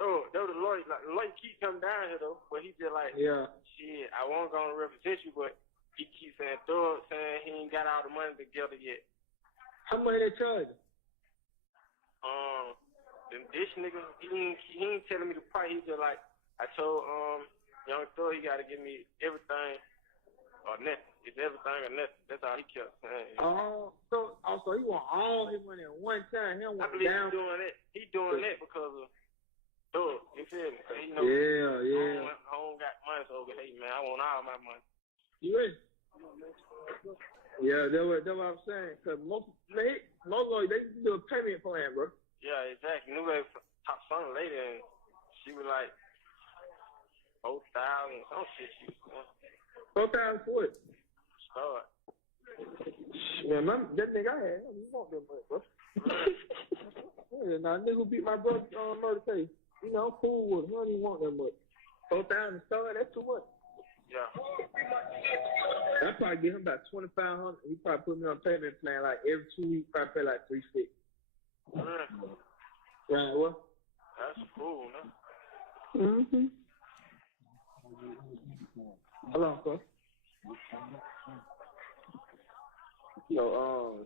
Oh, that was the lawyer. Like the lawyer keep coming down here though, but he just like shit. I won't gonna represent you, but he keep saying Doug saying he ain't got all the money together yet. How much they charge? This nigga, he ain't telling me the price. He just like, I told young Thor he gotta give me everything or nothing. It's everything or nothing. That's all he kept saying. So he want all his money at one time. He don't I want believe down. he doing that. He doing that because of Thor. You feel me? Cause he know I don't got money, so hey man, I want all my money. You ready? Yeah, that's what I'm saying. Cause most lawyers they do a payment plan, bro. Yeah, exactly. Knew they talked to some lady and she was like 4,000 some shit. She was 4,000 for it. start. Man, that nigga I had, he want that money, bro. Yeah, now nigga who beat my brother murder case. You know, I'm cool with him. He don't even want that much. 4,000 start, that's too much. Yeah. I probably give him about 2,500. He probably put me on a payment plan like every 2 weeks. Probably pay like $350. Right, what? That's cool, man. Mm-hmm. Hold on, bro. Yo,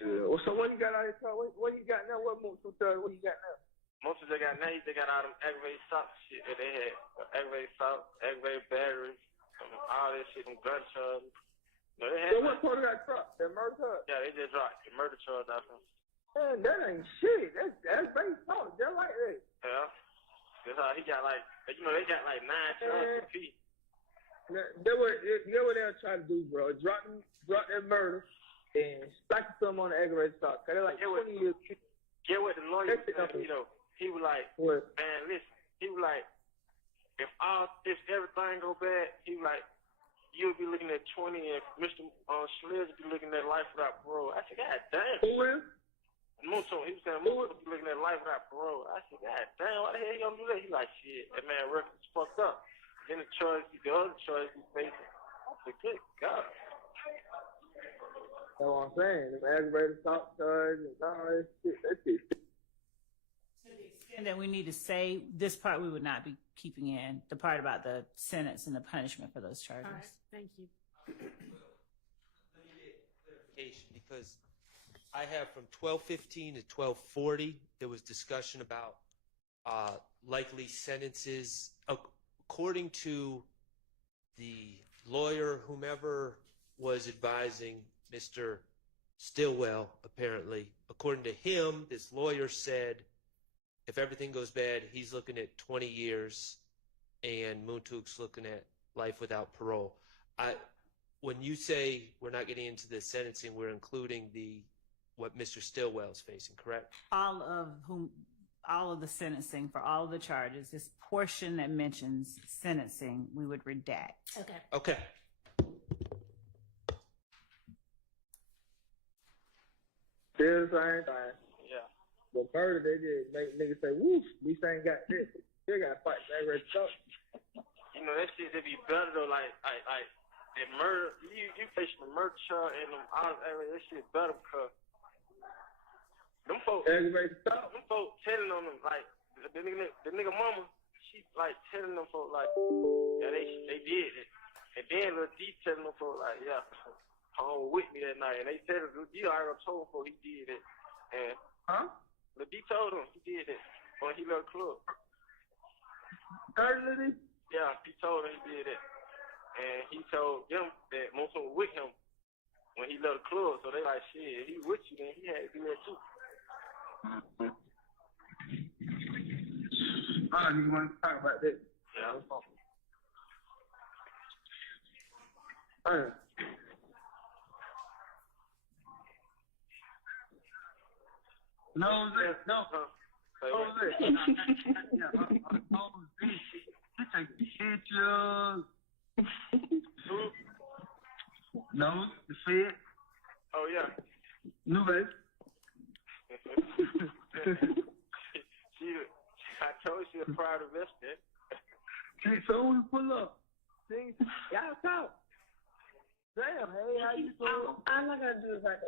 shit. Well, so what you got out of here? What you got now? What you got now? Most of they got now, they got all them aggravated assault shit that they had. Aggravated assault, aggravated batteries, all that shit, them gun charges. No, they had. So what part of that truck? That murder truck? Yeah, they just dropped the murder charge out of them. Man, that ain't shit. That's base talk. Just like that. Yeah. That's how he got like, you know, they got like 9 charges apiece. You know what they'll try to do, bro? Drop that murder and stack some on the aggravated assault. Cause they're like 20 years. Get what the lawyer said, you know. He was like, what? Man, listen. He was like, if everything go bad, he was like, you'll be looking at 20 and Mr. Schliz will be looking at life without parole. I said, God damn. Who is? Musso, he was saying Musso will be looking at life without parole. I said, God damn, why the hell you gonna do that? He like, shit, that man record's fucked up. Then the other choice he's facing. I said, good God. That's what I'm saying. The aggravated assault charge and all that shit. That shit. And that we need to say this part we would not be keeping in, the part about the sentence and the punishment for those charges. All right, thank you. Clarification, because I have from 12:15 to 12:40 there was discussion about likely sentences according to the lawyer, whomever was advising Mr. Stillwell. Apparently, according to him, this lawyer said, if everything goes bad, he's looking at 20 years, and Muntuk's looking at life without parole. When you say we're not getting into the sentencing, we're including what Mr. Stillwell is facing, correct? All of the sentencing for all of the charges, this portion that mentions sentencing, we would redact. Okay. Okay. Still the same thing. Yeah. The murder, they just make niggas say, woof, these ain't got this. They got to fight that red stuff. You know, that shit, they be better though, like that murder, you facing the murder charge and them all that shit better because them folks, Aggravated assault. them folks telling on them, like, the nigga mama, she like telling them folks like, yeah, they did it. And then Lil D telling them folks like, yeah, home with me that night. And they said, Lil D already told him folks he did it. And Lil D told him he did it when he left the club. Lil D? Yeah, he told him he did it. And he told them that Musso was with him when he left the club, so they like, shit, he with you, then he had to do that too. I don't even want to talk about that. Yeah. Alright. No, he take pictures. No, the Fed. Oh, yeah. New baby. I told you she a proud investor. So we pull up. See, y'all talk. Damn, hey, how you doing? All I gotta do is like the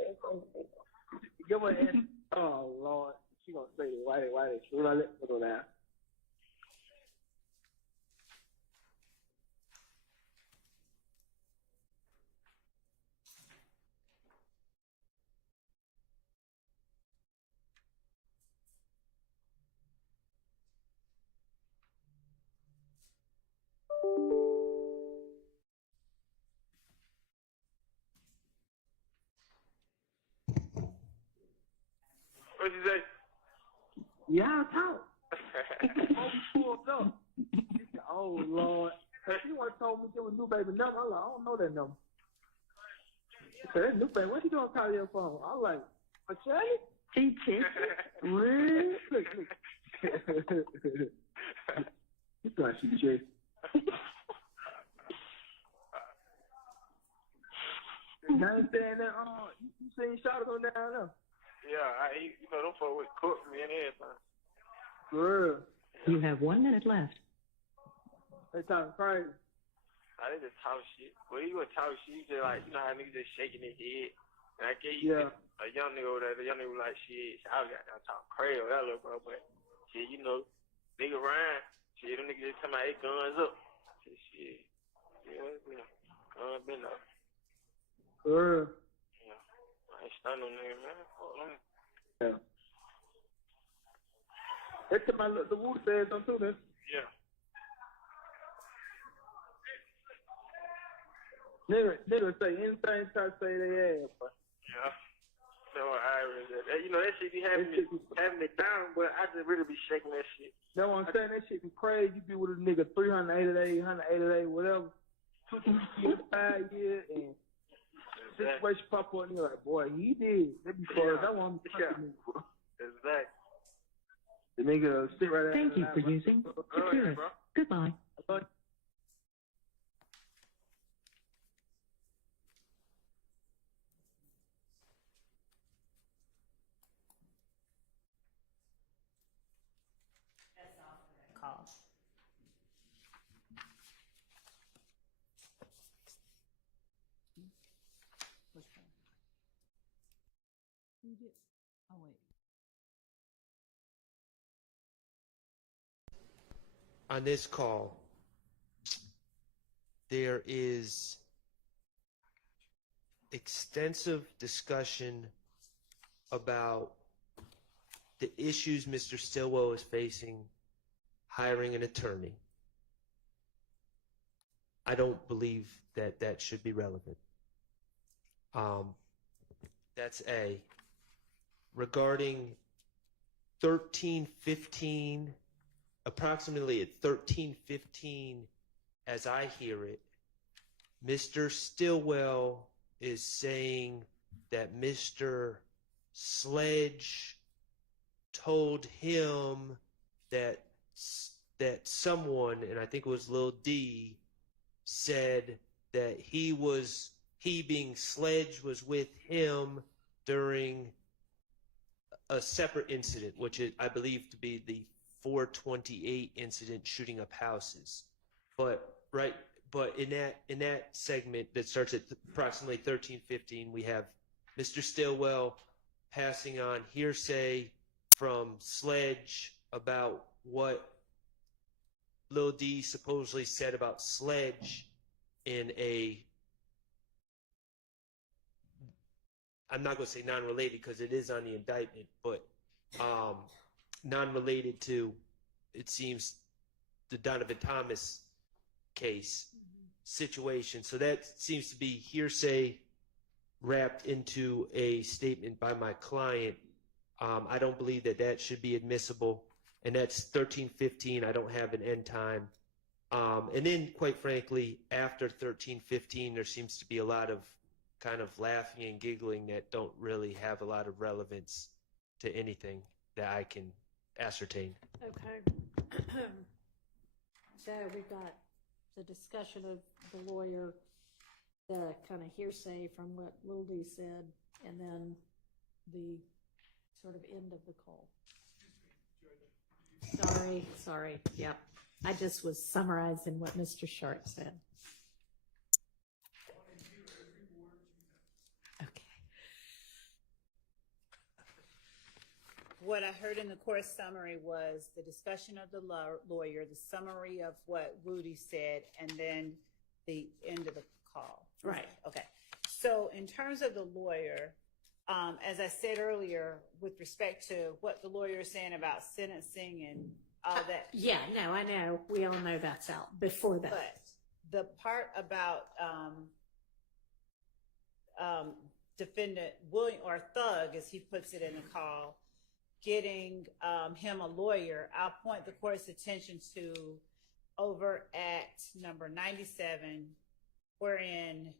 Give her an oh, Lord. She gonna say it. Why they? We're gonna let her go down. What you say? Y'all talk. Before we pulled up. She said, oh, Lord. She once told me to give a new baby number. I'm like, I don't know that number. She said, that's new baby. What you doing calling your phone? I'm like, okay. He kissed Really? Look. You thought she chased. You understand that? You seen Shot go down there? Yeah, them folks would cook me and everything. For real. You have 1 minute left. They talking crazy. They just talk shit. Well, you gonna talk shit, you just like, you know how niggas just shaking their head. And I gave you a young nigga over there, the young nigga was like, shit, I was got talk crazy with that little bro, but shit, you know, nigga Ryan, shit, them niggas just talking about their guns up. Shit. Yeah, guns been up. For real. Yeah. I ain't stunned on nigga, man. Fuck them. Yeah. They took my the Wu says on too, then. Yeah. Nigga say anything try to say they ass, but. Yeah. So you know, that shit be having me down, but I just really be shaking that shit. That's what I'm saying. That shit be crazy. You be with a nigga 380 days, 180 days, whatever. 2 years, 5 years, and situation pop up and you're like, boy, he did. That be fun. That one be me, bro. Exactly. The nigga sit right there. Thank you for using Securus. Goodbye. Call. Which one? You did. Oh wait. On this call, there is extensive discussion about the issues Mr. Stillwell is facing hiring an attorney. I don't believe that that should be relevant. That's A. Regarding 1315, approximately at 1315, as I hear it, Mr. Stillwell is saying that Mr. Sledge told him that someone, and I think it was Lil D, said that he being Sledge was with him during a separate incident, which I believe to be the 428 incident shooting up houses. But in that segment that starts at approximately 1315, we have Mr. Stillwell passing on hearsay from Sledge about what Lil D supposedly said about Sledge in a, I'm not going to say non-related because it is on the indictment, but non-related to, it seems, the Donovan Thomas case situation. So that seems to be hearsay wrapped into a statement by my client, I don't believe that that should be admissible. And that's 1315. I don't have an end time. And then, quite frankly, after 1315, there seems to be a lot of kind of laughing and giggling that don't really have a lot of relevance to anything that I can ascertain. Okay. So we've got the discussion of the lawyer, the kind of hearsay from what Lil D said, and then the sort of end of the call. Sorry. Yep. I just was summarizing what Mr. Sharp said. Okay. What I heard in the court summary was the discussion of the lawyer, the summary of what Rudy said, and then the end of the call. Right. Okay. So in terms of the lawyer, as I said earlier, with respect to what the lawyer is saying about sentencing and all that. Yeah, no, I know. We all know that's out before that. But the part about defendant William, or Thug, as he puts it in the call, getting him a lawyer, I'll point the court's attention to over at number 97, wherein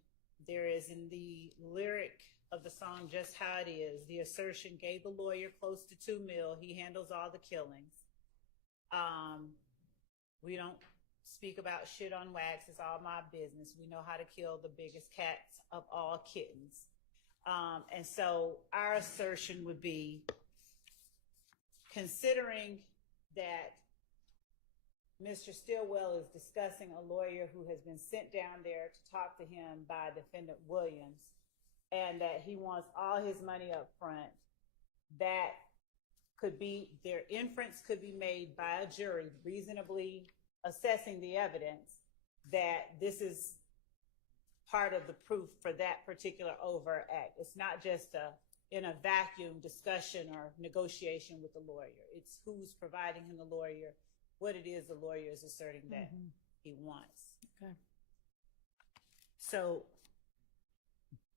there is in the lyric of the song Just How It Is, the assertion gave the lawyer close to $2 million. He handles all the killings. We don't speak about shit on wax. It's all my business. We know how to kill the biggest cats of all kittens. And so our assertion would be, considering that Mr. Stillwell is discussing a lawyer who has been sent down there to talk to him by defendant Williams, and that he wants all his money up front, that could be, their inference could be made by a jury reasonably assessing the evidence that this is part of the proof for that particular overt act. It's not just in a vacuum discussion or negotiation with the lawyer. It's who's providing him the lawyer, what it is the lawyer is asserting that he wants. Okay. So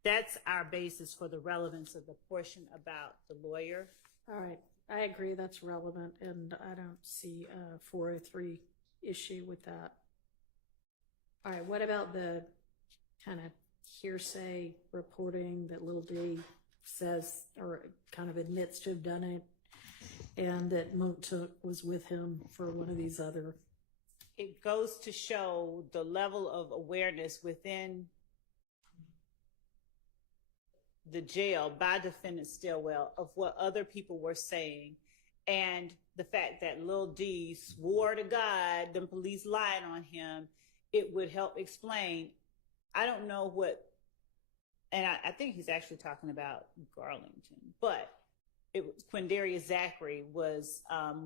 that's our basis for the relevance of the portion about the lawyer. All right. I agree that's relevant, and I don't see a 403 issue with that. All right. What about the kind of hearsay reporting that Lil D says or kind of admits to have done it, and that Montauk was with him for one of these other? It goes to show the level of awareness within the jail by defendant Stillwell of what other people were saying, and the fact that Lil D swore to God them police lied on him. It would help explain. I don't know what, and I think he's actually talking about Garlington, but it was Quindarius Zachary was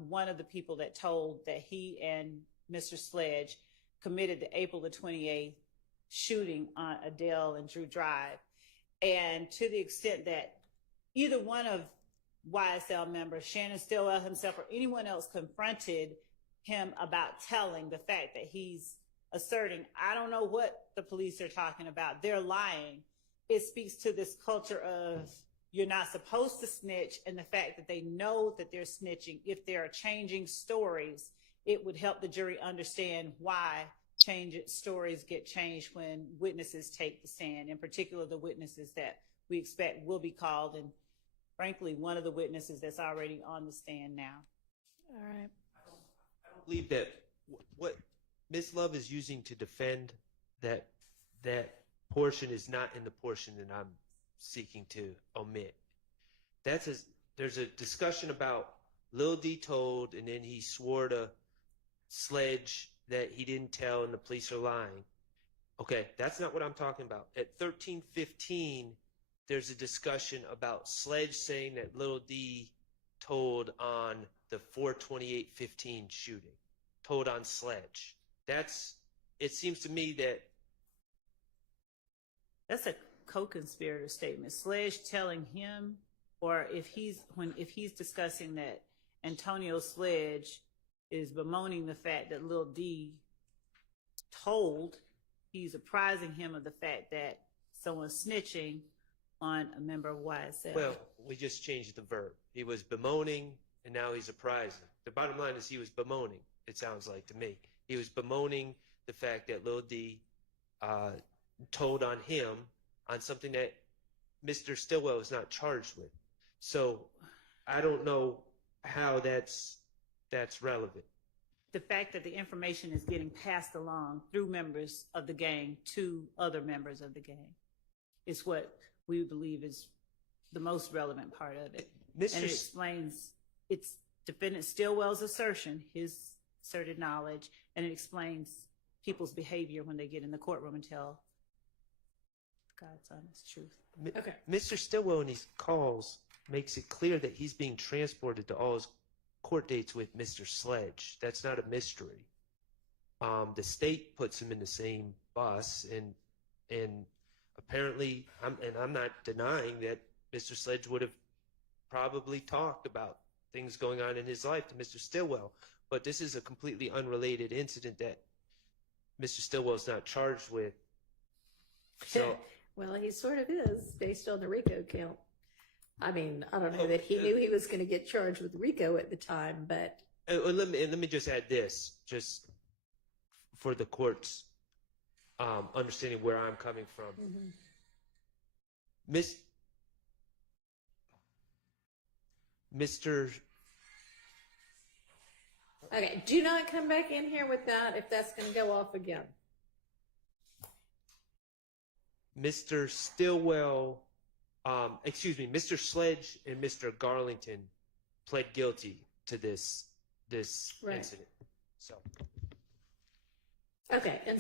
one of the people that told that he and Mr. Sledge committed the April the 28th shooting on Adele and Drew Drive. And to the extent that either one of YSL members, Shannon Stillwell himself or anyone else, confronted him about telling, the fact that he's asserting, I don't know what the police are talking about, they're lying. It speaks to this culture of you're not supposed to snitch, and the fact that they know that they're snitching. If there are changing stories, it would help the jury understand why stories get changed when witnesses take the stand, in particular the witnesses that we expect will be called, and frankly, one of the witnesses that's already on the stand now. All right. I don't believe that what Ms. Love is using to defend that portion is not in the portion that I'm seeking to omit. There's a discussion about Lil D told, and then he swore to Sledge that he didn't tell and the police are lying. Okay, that's not what I'm talking about. At 1315, there's a discussion about Sledge saying that Lil D told on the 4/28/15 shooting, told on Sledge. It seems to me that that's a co-conspirator statement. Sledge telling him, or if he's discussing that Antonio Sledge is bemoaning the fact that Lil D told, he's apprising him of the fact that someone's snitching, on a member of YSL. Well, we just changed the verb. He was bemoaning, and now he's apprising. The bottom line is he was bemoaning, it sounds like to me. He was bemoaning the fact that Lil D told on him on something that Mr. Stillwell is not charged with. So I don't know how that's relevant. The fact that the information is getting passed along through members of the gang to other members of the gang is what we believe is the most relevant part of it. And it explains, it's defendant Stillwell's assertion, his asserted knowledge, and it explains people's behavior when they get in the courtroom and tell God's honest truth. Okay. Mr. Stillwell in his calls makes it clear that he's being transported to all his court dates with Mr. Sledge. That's not a mystery. The state puts him in the same bus, and apparently, I'm not denying that Mr. Sledge would have probably talked about things going on in his life to Mr. Stillwell, but this is a completely unrelated incident that Mr. Stillwell's not charged with. So, well, he sort of is based on the RICO count. I mean, I don't know that he knew he was going to get charged with RICO at the time, but let me just add this, just for the court's understanding where I'm coming from. Mr. Okay, do not come back in here with that if that's going to go off again. Mr. Stillwell, Mr. Sledge and Mr. Garlington pled guilty to this Right. incident. So, Okay, and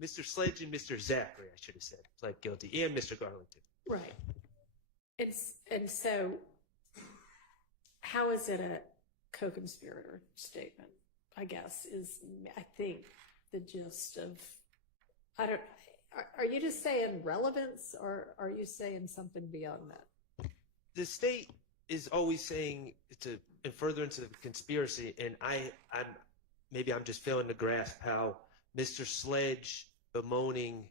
Mr. Sledge and Mr. Zachary, I should have said, pled guilty, and Mr. Garlington. right. And so, how is it a co-conspirator statement? I guess I think the gist of. Are you just saying relevance, or are you saying something beyond that? The state is always saying it's in furtherance of the conspiracy, and I'm just failing to grasp how Mr. Sledge bemoaning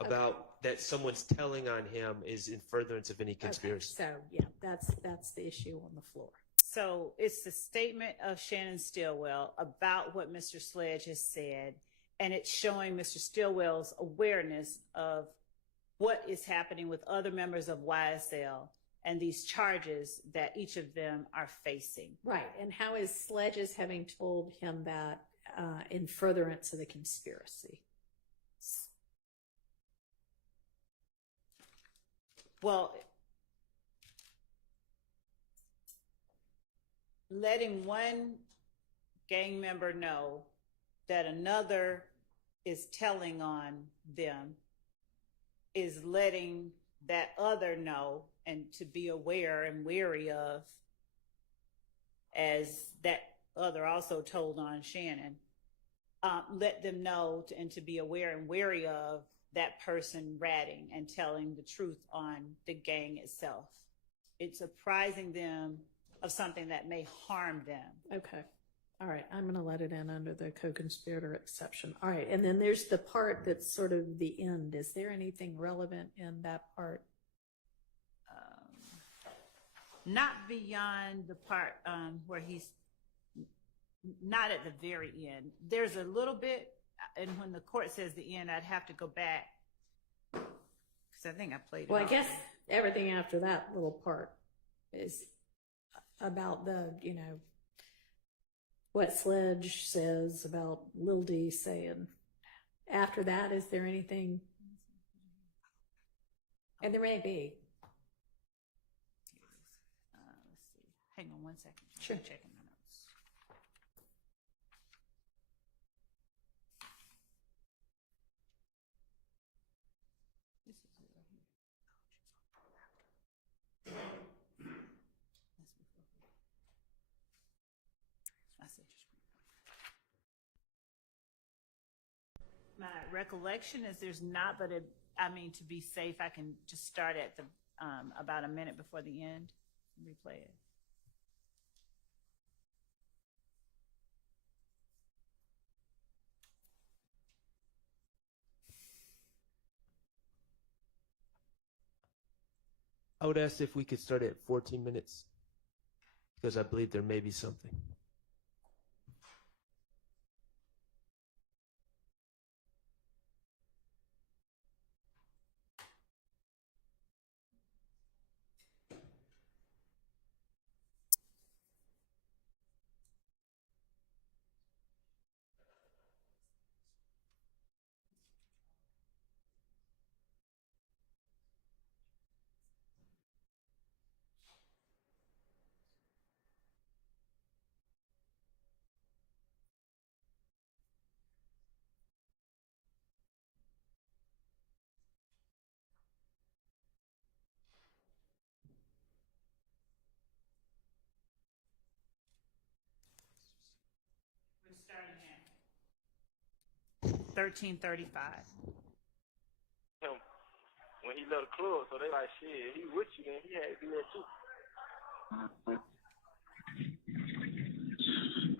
about that someone's telling on him is in furtherance of any conspiracy. Okay, so yeah, that's the issue on the floor. So it's the statement of Shannon Stillwell about what Mr. Sledge has said, and it's showing Mr. Stillwell's awareness of what is happening with other members of YSL and these charges that each of them are facing. Right, and how is Sledge's having told him that in furtherance of the conspiracy? Well, letting one gang member know that another is telling on them is letting that other know and to be aware and wary of, as that other also told on Shannon, let them know and to be aware and wary of that person ratting and telling the truth on the gang itself. It's apprising them of something that may harm them. Okay. All right. I'm going to let it in under the co-conspirator exception. All right. And then there's the part that's sort of the end. Is there anything relevant in that part? Not beyond the part where he's not at the very end. There's a little bit, and when the court says the end, I'd have to go back because I think I played it. Well, I guess everything after that little part is about what Sledge says about Lil D saying. After that, is there anything? And there may be. Let's see. Hang on one second. Sure. I'm checking my notes. This is it right here. That's before. I said just. My recollection is there's not, but to be safe, I can just start at the about a minute before the end and replay it. I would ask if we could start at 14 minutes because I believe there may be something. We're starting at 13:35. Him, when he left the club, so they like, shit, he with you, then he had to do that too.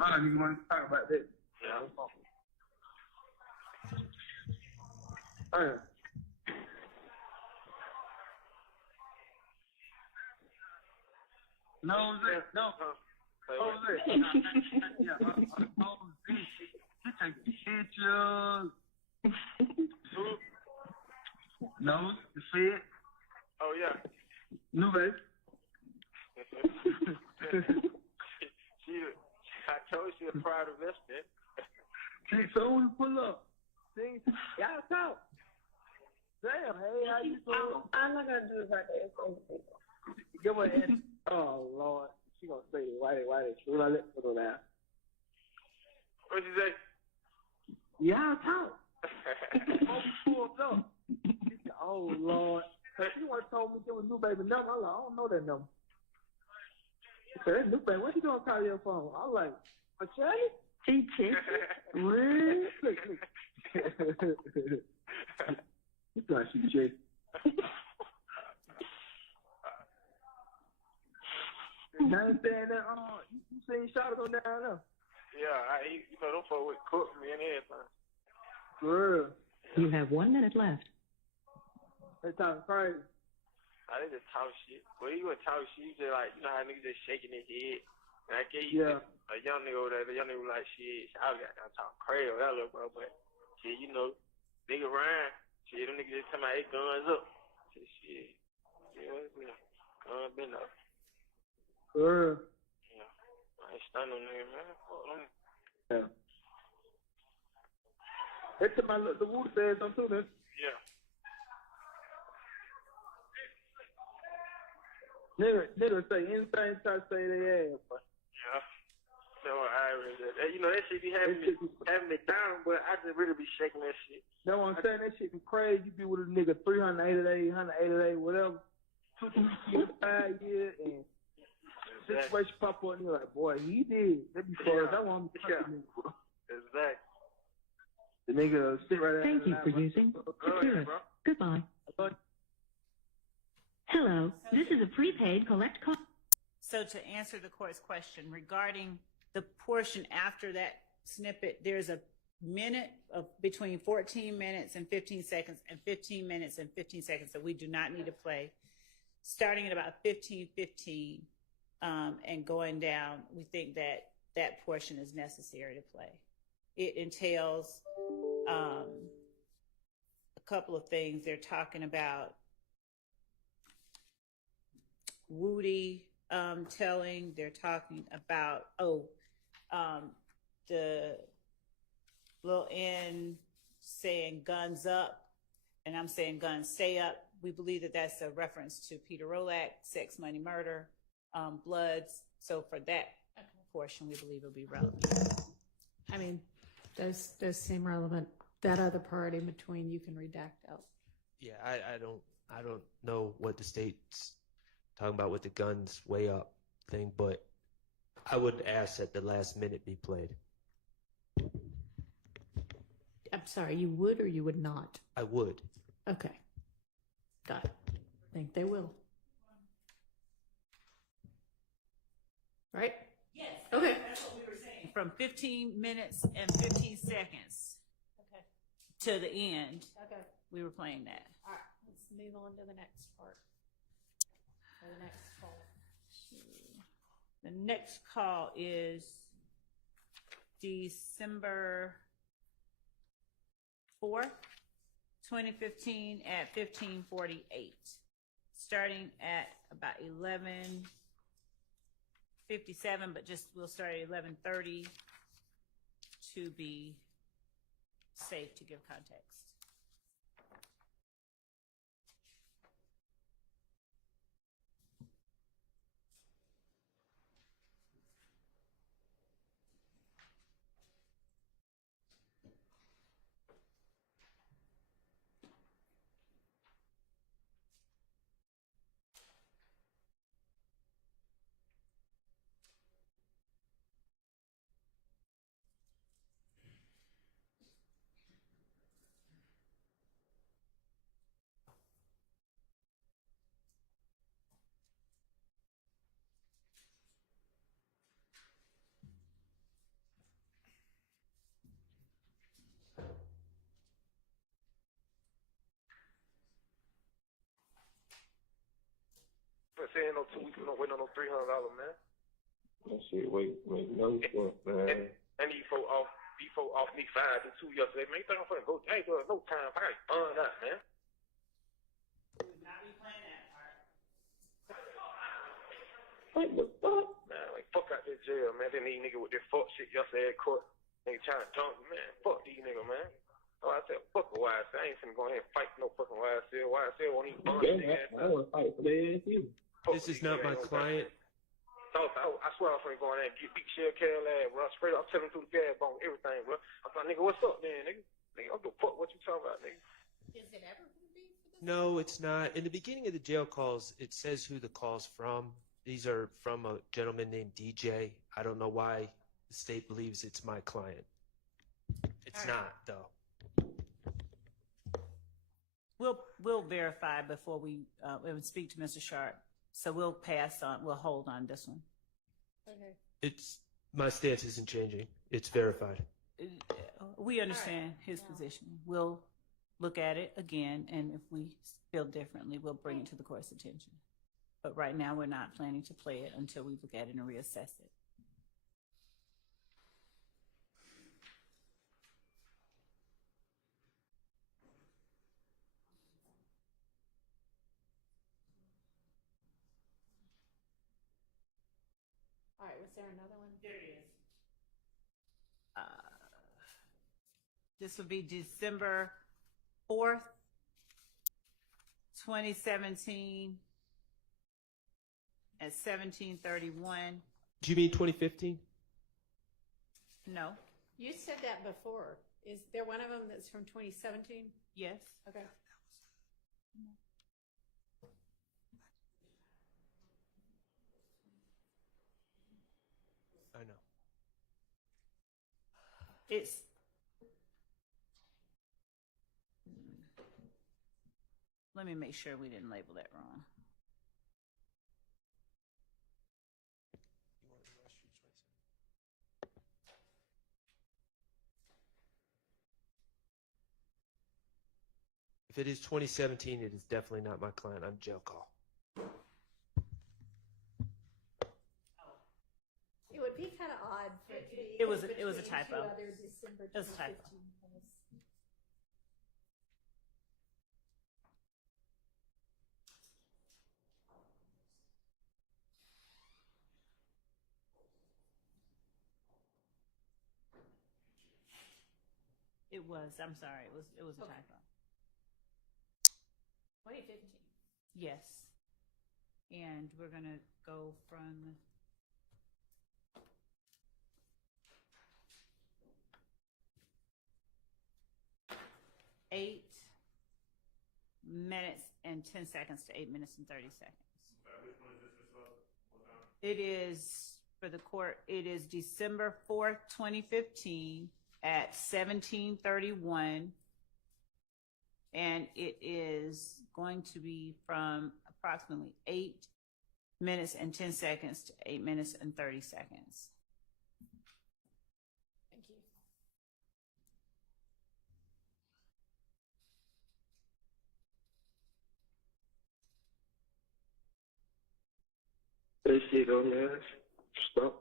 I don't even want to talk about that. Yeah. Hey. No, no. Jose. Yeah, Jose. He take pictures. Who? No, the Fed. Oh, yeah. New baby. I told you she a proud investor. See, so we pull up. See, y'all talk. Damn, hey, how you doing? I'm not gonna do it like that. Give her an oh, Lord. She gonna say, why they should I let her down? What'd you say? Y'all talk. Oh, we pulled up. She said, oh, Lord. Cause she once told me it was new baby number. I'm like, I don't know that number. She said, that's new baby. What you gonna call your phone? I was like, Michelle? He checked Really? Look. You thought she checked. Now I'm saying that, you seen Shot go down there. Yeah, you know, them folks would cook me and everything. Girl. You have 1 minute left. They talking crazy. I didn't just talk shit. Well, he wouldn't talk shit. He just like, you know how niggas just shaking his head. And I gave you a young nigga over there. The young nigga was like, shit, I got down talking crazy over that little bro. But, shit, you know, nigga Ryan, shit, them niggas just tell me, hey, guns up. Shit. Yeah, what's been up? Guns been up. Girl. Yeah. I ain't stunning them niggas, man. Fuck them. Yeah. They took my the Wu said something too, then. Yeah. Nigga say anything try to say they ass, but. Yeah. So I really did. You know, that shit be having me down, but I just really be shaking that shit. That's what I'm saying. That shit be crazy. You be with a nigga 380 days, 180 days, whatever. 2 years, 5 years, and situation pop up, and you're like, boy, he did. That be fun. That one be nigga, bro. Exactly. The nigga sit right there. Thank you for using Securus. Goodbye. Hello, this is a prepaid collect call. So to answer the court's question regarding the portion after that snippet, there's a minute of between 14 minutes and 15 seconds and 15 minutes and 15 seconds that we do not need to play. Starting at about 15:15 and going down, we think that that portion is necessary to play. It entails a couple of things. They're talking about Woody telling. They're talking about the little N saying guns up, and I'm saying guns stay up. We believe that that's a reference to Peter Rolak, sex, money, murder, Bloods. So for that portion, we believe it'll be relevant. I mean, those seem relevant. That other part in between, you can redact out. Yeah, I don't know what the state's talking about with the guns way up thing, but I would ask that the last minute be played. I'm sorry, you would or you would not? I would. Okay. Got it. Think they will. Right? Yes. Okay. That's what we were saying. From 15 minutes and 15 seconds to the end, we were playing that. All right. Let's move on to the next part. The next call. The next call is December 4th, 2015 at 15:48. Starting at about 11:57, but we'll start at 11:30 to be safe to give context. Saying no 2 weeks, we don't wait on no $300, man. That shit, wait, no fuck, man. And these folk off me 5 to 2 yesterday, man. You think I'm finna go? I ain't doing no time. I got burned out, man. We would not be playing that part. What the fuck? Man, like, fuck out this jail, man. Then these niggas with this fuck shit yesterday at court. Nigga trying to dunk me, man. Fuck these niggas, man. Oh, I said, fuck a YSL. I ain't finna go ahead and fight no fucking YSL. YSL won't even bond Yeah, I want to fight for their ass, too. This is not my client. I swear I was finna go in there and get beat Shell Carol ass, bro. Straight up, telling through the gas bone, everything, bro. I'm like, nigga, what's up, then, nigga? Nigga, I don't give a fuck what you talking about, nigga. Is it ever going to be for this? No, it's not. In the beginning of the jail calls, it says who the call's from. These are from a gentleman named DJ. I don't know why the state believes it's my client. It's not, though. We'll verify before we would speak to Mr. Sharp. So we'll pass on. We'll hold on this one. Okay. It's my stance isn't changing. It's verified. We understand his position. We'll look at it again, and if we feel differently, we'll bring it to the court's attention. But right now, we're not planning to play it until we look at it and reassess it. All right, was there another one? There it is. This would be December 4th, 2017 at 17:31. Do you mean 2015? No. You said that before. Is there one of them that's from 2017? Yes. Okay. I know. It's let me make sure we didn't label that wrong. If it is 2017, it is definitely not my client on jail call. It would be kind of odd for it to be. It was a between typo. two other December It was a typo. 2015 polls. It was. I'm sorry. It was a Okay. typo. 2015. Yes. And we're gonna go from eight minutes and 10 seconds to 8 minutes and 30 seconds. Which one is this about? It is for the court. It is December 4th, 2015 at 17:31. And it is going to be from approximately 8 minutes and 10 seconds to 8 minutes and 30 seconds. Thank you. That shit on there. Stop,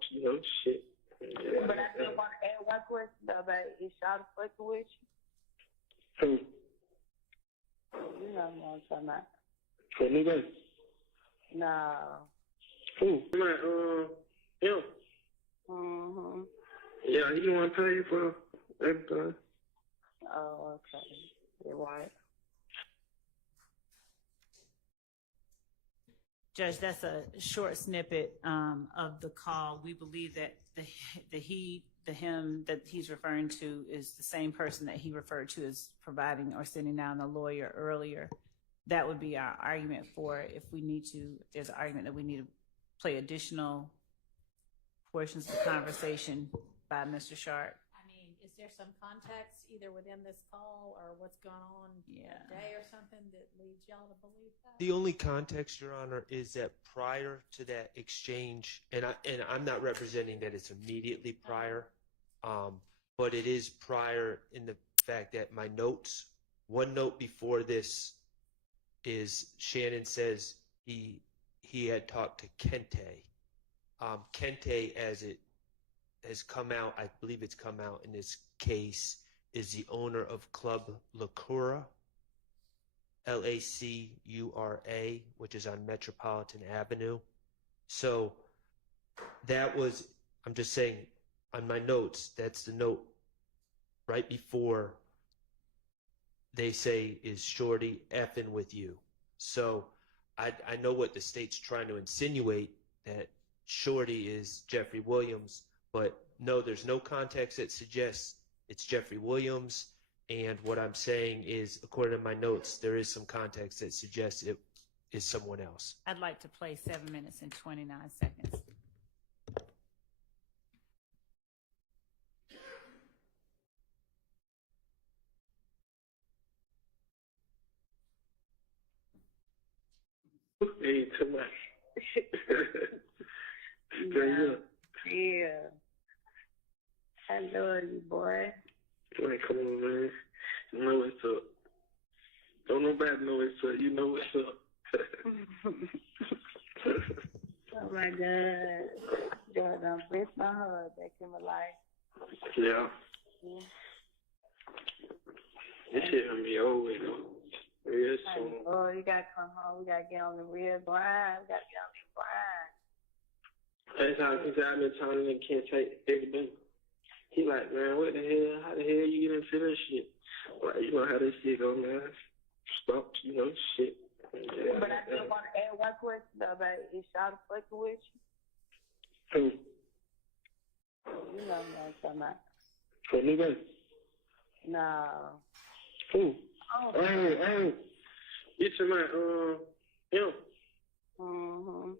shit. Yeah. But I still want to add one question though, babe. Is y'all fucking with Who? you? You know what I'm talking about. For me, baby? No. Who? Him. Mm-hmm. Yeah, he want to pay for everything. Oh, okay. You're right. Judge, that's a short snippet of the call. We believe that the him that he's referring to is the same person that he referred to as providing or sending down the lawyer earlier. That would be our argument for it. If we need to, there's an argument that we need to play additional portions of the conversation by Mr. Sharp. I mean, is there some context either within this call or what's going on today or something that leads y'all to believe that? The only context, Your Honor, is that prior to that exchange, and I'm not representing that it's immediately prior, but it is prior in the fact that my notes, one note before this is Shannon says he had talked to Kente. Kente, as it has come out, I believe it's come out in this case, is the owner of Club Lacura, Lacura, which is on Metropolitan Avenue. So that was, I'm just saying, on my notes, that's the note right before they say, is Shorty effing with you? So I know what the state's trying to insinuate, that Shorty is Jeffrey Williams, but no, there's no context that suggests it's Jeffrey Williams. And what I'm saying is, according to my notes, there is some context that suggests it is someone else. I'd like to play 7 minutes and 29 seconds. Hey, too much. Straight up. Yeah. I love you, boy. Man, come on, man. You know what's up. Don't nobody know what's up. You know what's up. Oh my God. Jordan, bless my heart back in my life. Yeah. Yeah. This shit gonna be over, real soon. Oh, you gotta come home. We gotta get on the real grind. We gotta get on the grind. That's how I've been telling him can't take everything. He like, man, what the hell? How the hell you gonna finish shit? Like, you know how this shit go, man. Stop, shit. Yeah. But I still want to add one question though, babe. Is y'all fucking with you? Who? You know what I'm talking about. For me, baby? No. Who? Oh. Hey. You to my, him. Mm-hmm.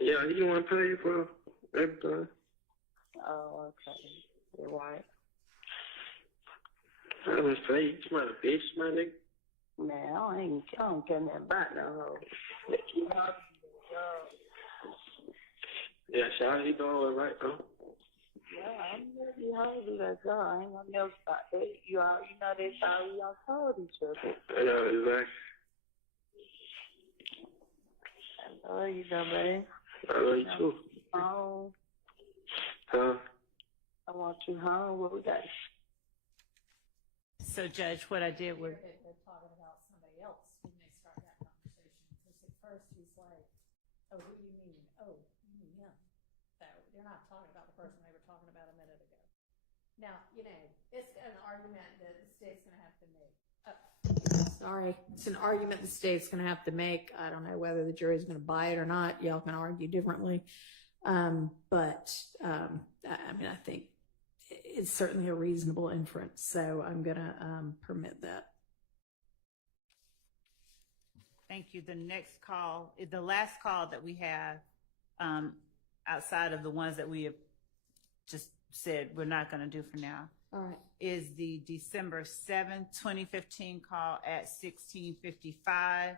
Yeah, he want to pay for everything. Oh, okay. You're right. I was saying, you my bitch, my nigga. Man, I don't care nothing about no hoe. Yeah, shout, he doing all right, though. Yeah, I'm gonna be hungry. Let's go. I ain't gonna never stop that. You know that's how we all told each other. I know, exactly. I love you, though, babe. I love you, too. Home. Huh? I want you home. What we got? So, Judge, what I did was... They're talking about somebody else when they start that conversation. Because at first he's like, oh, who do you mean? Oh, you mean him. So they're not talking about the person they were talking about a minute ago. Now, it's an argument that the state's going to have to make. It's an argument the state's going to have to make. I don't know whether the jury's going to buy it or not. Y'all can argue differently. But I think it's certainly a reasonable inference. So I'm going to permit that. Thank you. The next call, the last call that we have, outside of the ones that we have just said we're not going to do for now, All right. is the December 7th, 2015 call at 16:55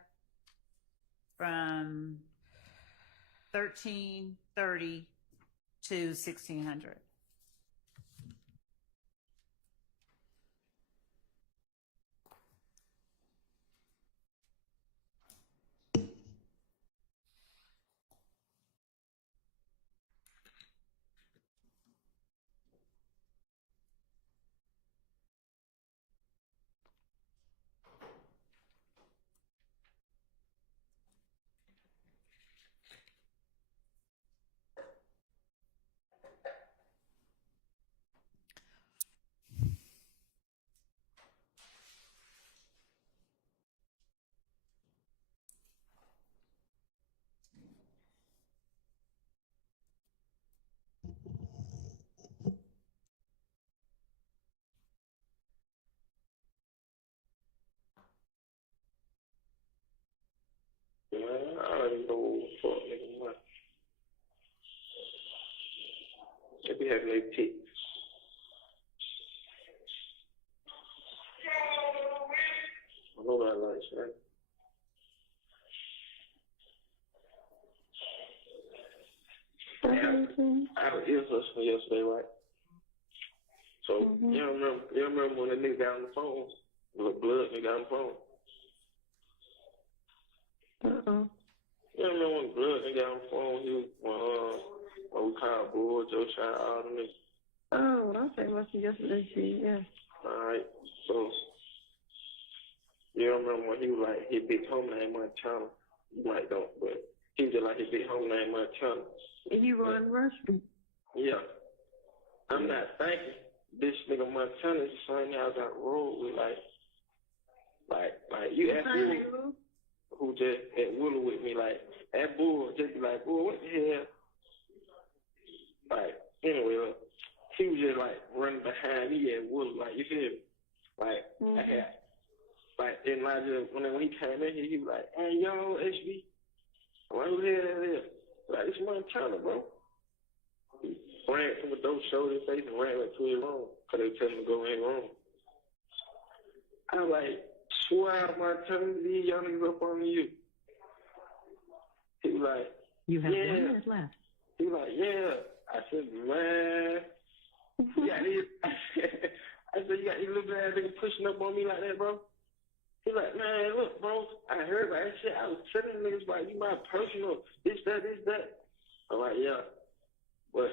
from 1330 to 1600. don't even know what the fuck nigga want. They be having their tits. I know that like right? I was listening yesterday, right? So you remember when the nigga got on the phone? The blood nigga got on the phone. You remember when the blood nigga got on the phone? He was when we called Bull, Joe Child, all them niggas. Oh, okay, must be yesterday, yeah. Alright, so you remember when he was like his big homie named Montana? You might don't, but he was just like his big homie named Montana. And you run the restroom? Yeah. I'm not thinking this nigga Montana is the same guy I got rolled with, like you ask Bull, who just at Willow with me, like, that Bull just be like, Bull, what the hell? Like, anyway, look, he was just like running behind me at Willow, like, you feel me? Like, I had, like, then when he came in here, he was like, hey, yo, HB, why who the hell that is? Like, it's Montana, bro. He ran from the door, showed his face, and ran back to his room, because they tell him to go in his room. I was like, swear out Montana, these young niggas up on you. He was like, You have 1 minute left. He was like, yeah. I said, man, you got these, I said, you got these little ass niggas pushing up on me like that, bro? He like, man, look, bro, I heard about that shit. I was telling niggas like, you my personal, this, that. I'm like, yeah. But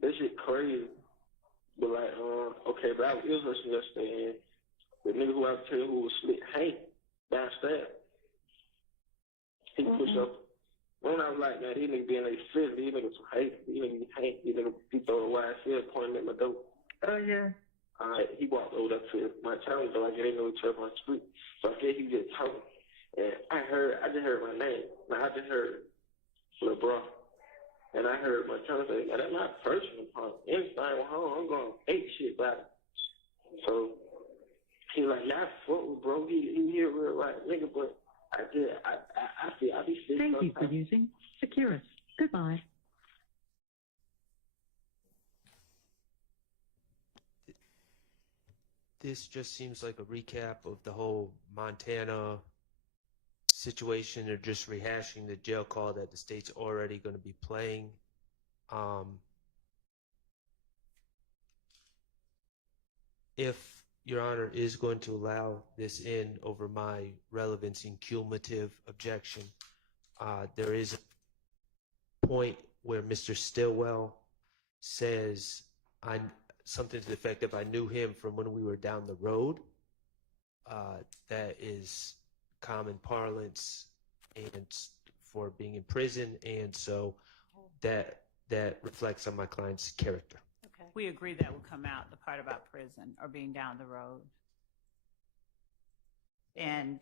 this shit crazy. But like, okay, but I was listening yesterday, and the nigga who I was telling who was slick Hank downstairs, he pushed up. When I was like, man, these niggas being a fit, these niggas some hate, these niggas hate, these niggas be throwing YSL pointing at my door. Oh, yeah. Alright, he walked over there to my town though, like they didn't know each other on the street. So I guess he was just talking. And I just heard my name. Now I just heard Lil Bro. And I heard my town say, man, that's my personal part. Anytime I'm home, I'm going to eat shit about it. So he like, yeah, I fuck with bro. He here real right nigga, but I be sick. Thank you for using Securus. Goodbye. This just seems like a recap of the whole Montana situation. They're just rehashing the jail call that the state's already going to be playing. If Your Honor is going to allow this in over my relevancy and cumulative objection, there is a point where Mr. Stillwell says something to the effect of, I knew him from when we were down the road. That is common parlance and for being in prison, and so that reflects on my client's character. Okay. We agree that will come out, the part about prison or being down the road. And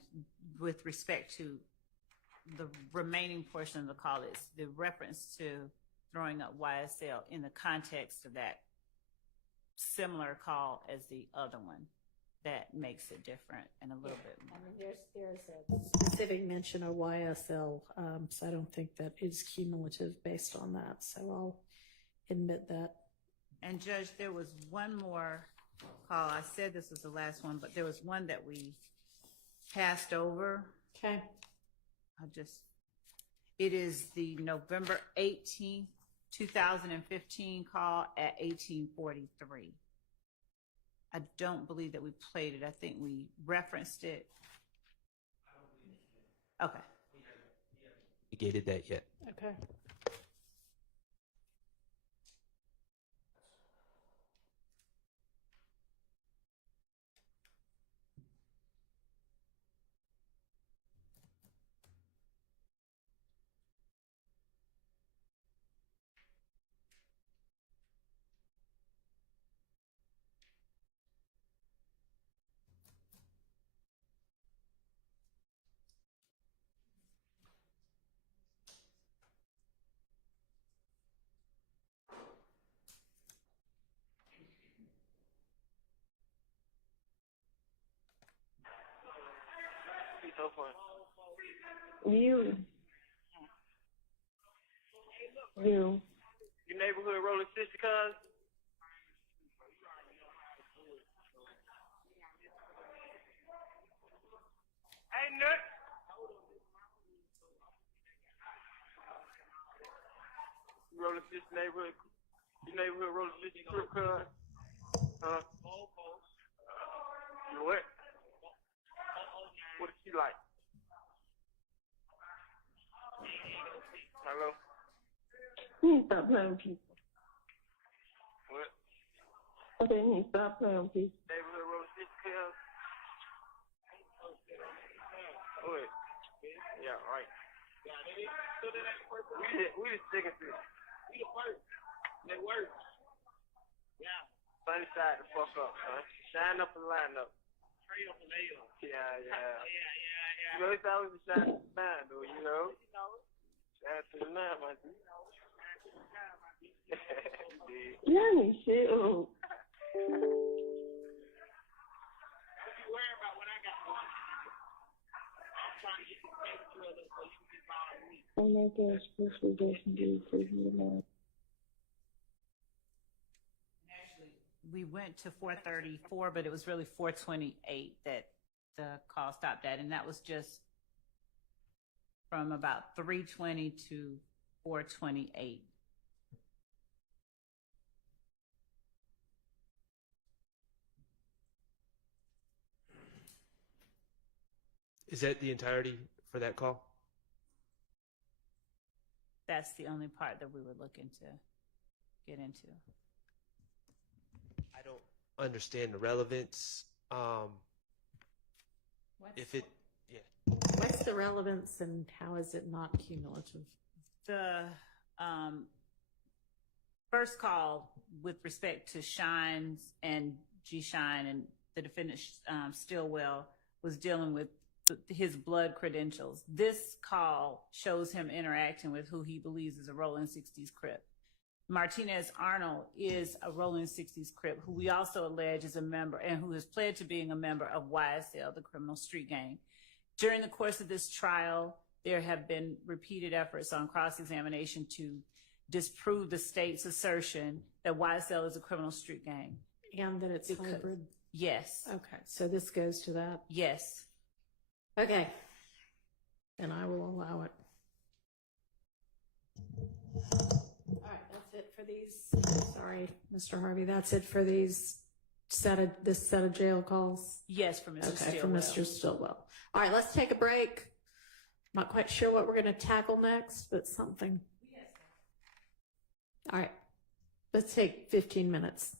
with respect to the remaining portion of the call, it's the reference to throwing up YSL in the context of that similar call as the other one. That makes it different and a little bit more. I mean, there's a specific mention of YSL, so I don't think that is cumulative based on that. So I'll admit that. And Judge, there was one more call. I said this was the last one, but there was one that we passed over. Okay. It is the November 18th, 2015 call at 1843. I don't believe that we played it. I think we referenced it. Okay. We gated that yet. Okay. So fun. You. Your neighborhood rolling 60 cars? Ain't nothing. You rolling 60 neighborhood? Your neighborhood rolling 60 crib cars? Huh? You what? What is she like? Hello? You need to stop playing with people. What? I said you need to stop playing with people. Neighborhood rolling 60 cars? What? Yeah, right. We the second to it. We the first. They work. Yeah. Sunny side the fuck up, son. Shine up and line up. Straight up and lay up. Yeah. You know, it's always a shine to the line, though, you know? Shine to the line, my dude. Let me shit up. What you worry about what I got going? I'm trying to get this temperature up so you can get by me. Oh my gosh, specialization dude, please me tomorrow. Actually, we went to 434, but it was really 428 that the call stopped at, and that was just from about 320 to 428. Is that the entirety for that call? That's the only part that we were looking to get into. I don't understand the relevance. If it, yeah. What's the relevance and how is it not cumulative? The first call with respect to Shines and G Shine and the defendant Stillwell was dealing with his blood credentials. This call shows him interacting with who he believes is a Rolling 60s Crip. Martinez Arnold is a Rolling 60s Crip who we also allege is a member and who has pled to being a member of YSL, the criminal street gang. During the course of this trial, there have been repeated efforts on cross-examination to disprove the state's assertion that YSL is a criminal street gang. And that it's hybrid? Yes. Okay, so this goes to that? Yes. Okay, then I will allow it. All right, that's it for these. Sorry, Mr. Harvey, that's it for these this set of jail calls? Yes, for Mr. Stillwell. Okay, for Mr. Stillwell. All right, let's take a break. Not quite sure what we're going to tackle next, but something. All right, let's take 15 minutes.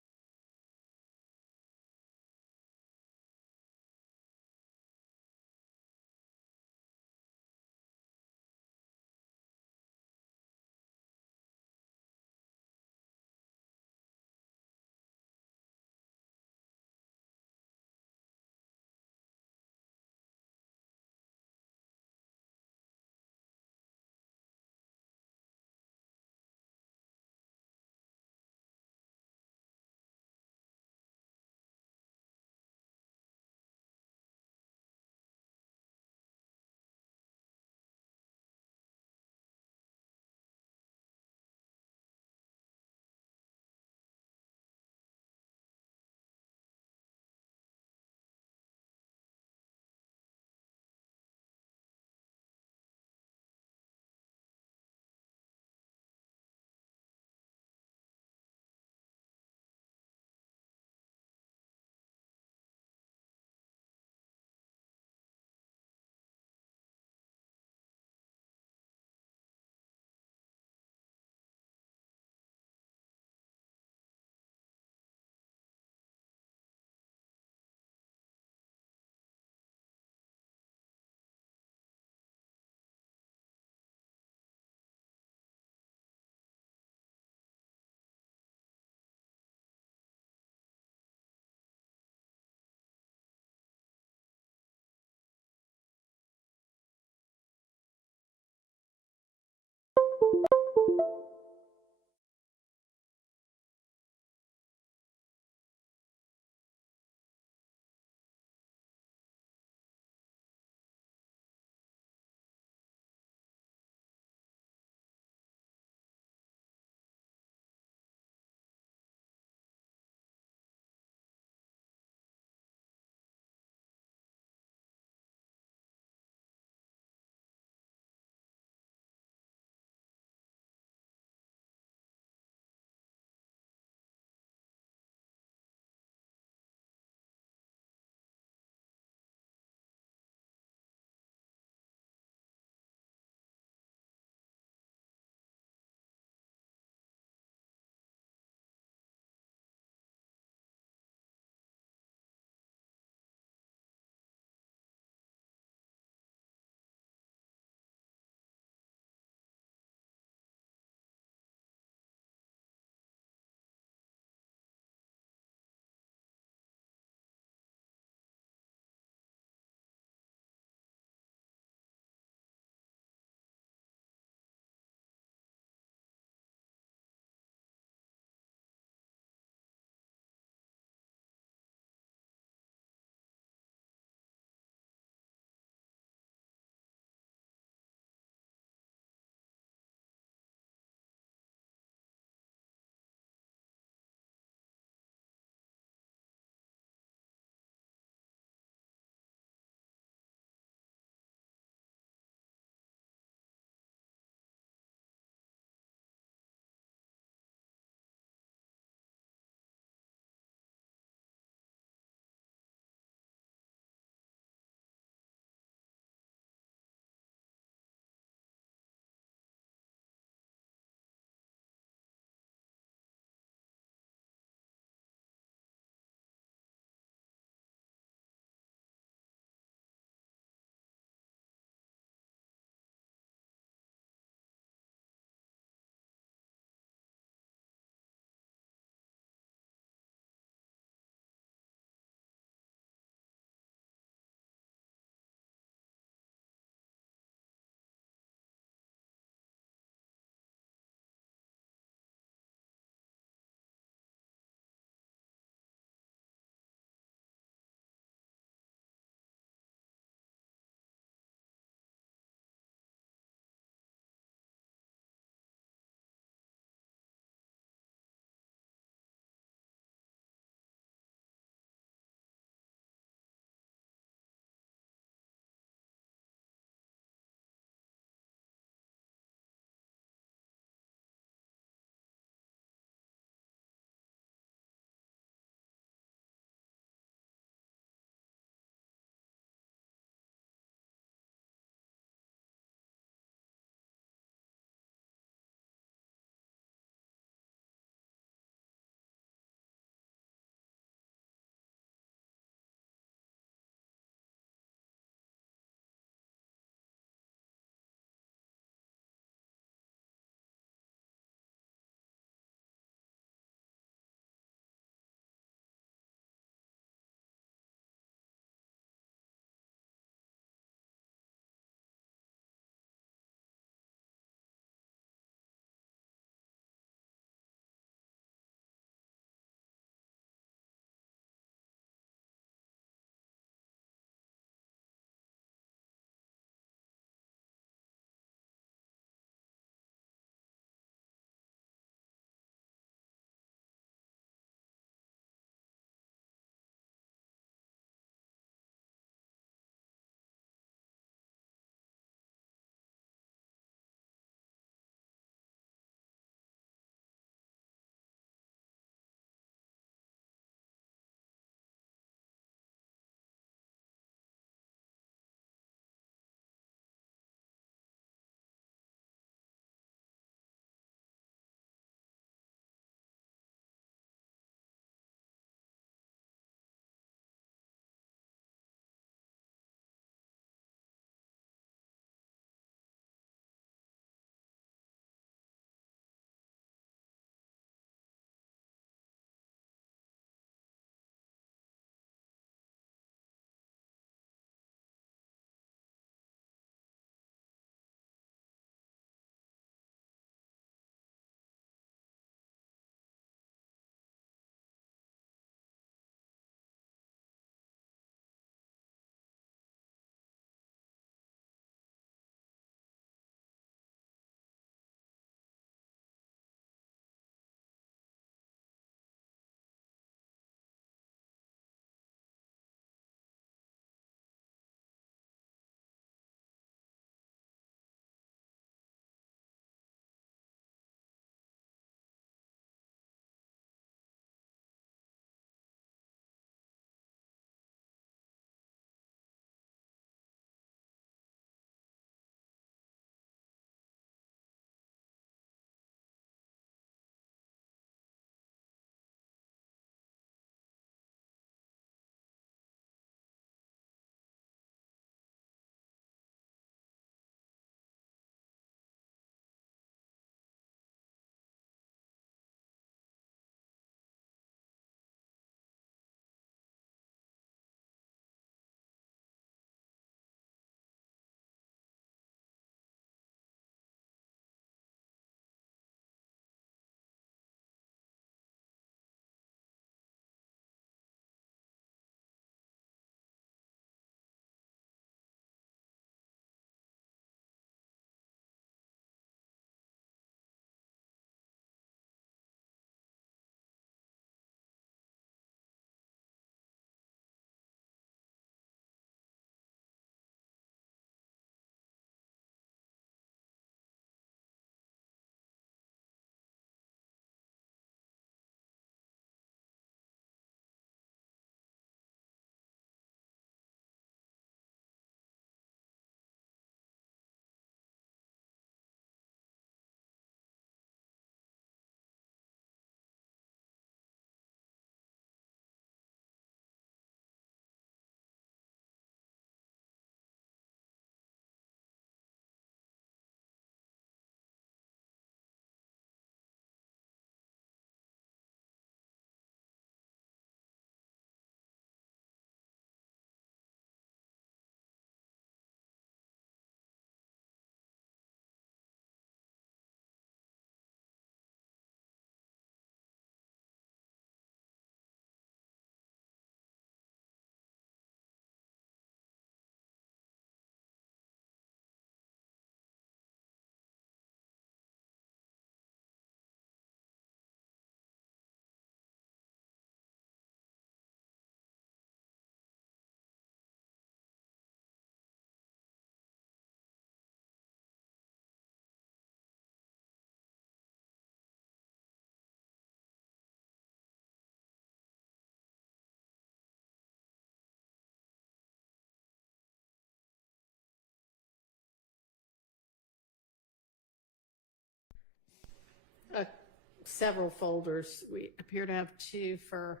several folders. We appear to have two for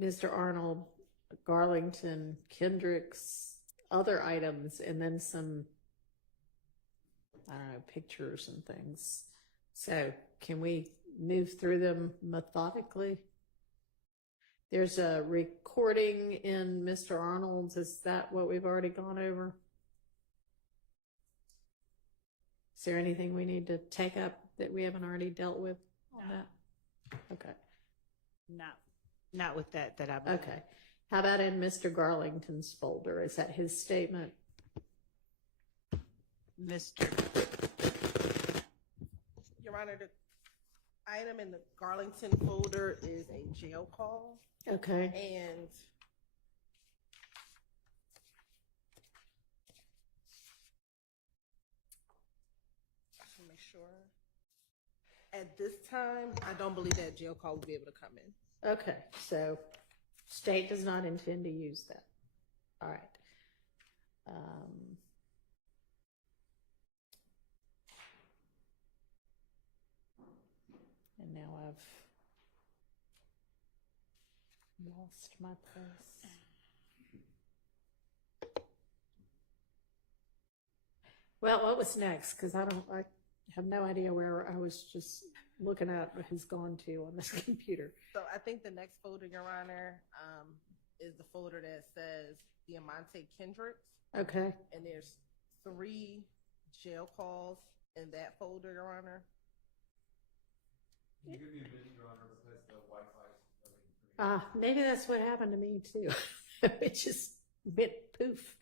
Mr. Arnold, Garlington, Kendrick's, other items, and then some, I don't know, pictures and things. So can we move through them methodically? There's a recording in Mr. Arnold's. Is that what we've already gone over? Is there anything we need to take up that we haven't already dealt with on that? Okay. Not with that I've Okay. How about in Mr. Garlington's folder? Is that his statement? Mr. Your Honor, the item in the Garlington folder is a jail call. Okay. And to make sure, at this time, I don't believe that jail call will be able to come in. Okay. So state does not intend to use that. All right. And now I've lost my place. Well, what was next? Because I have no idea where I was just looking at has gone to on this computer. So I think the next folder, Your Honor, is the folder that says Diamante Kendricks. Okay. And there's 3 jail calls in that folder, Your Honor. Can you give me a minute, Your Honor, because the Wi-Fi is Maybe that's what happened to me too. It just went poof.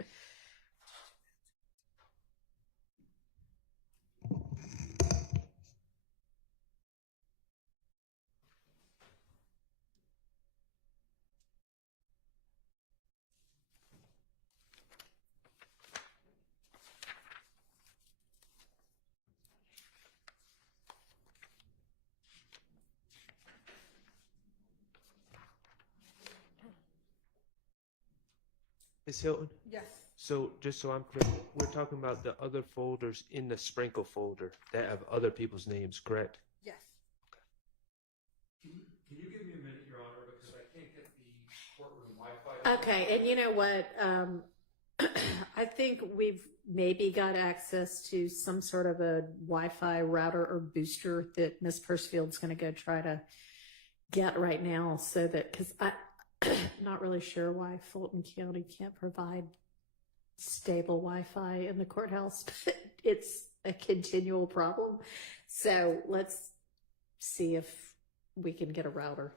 Ms. Hilton? Yes. So just so I'm clear, we're talking about the other folders in the sprinkle folder that have other people's names, correct? Yes. Can you give me a minute, Your Honor, because I can't get the courtroom Wi-Fi. Okay, and you know what? I think we've maybe got access to some sort of a Wi-Fi router or booster that Miss Pursfield's going to go try to get right now, so that, because I'm not really sure why Fulton County can't provide stable Wi-Fi in the courthouse, but it's a continual problem. So let's see if we can get a router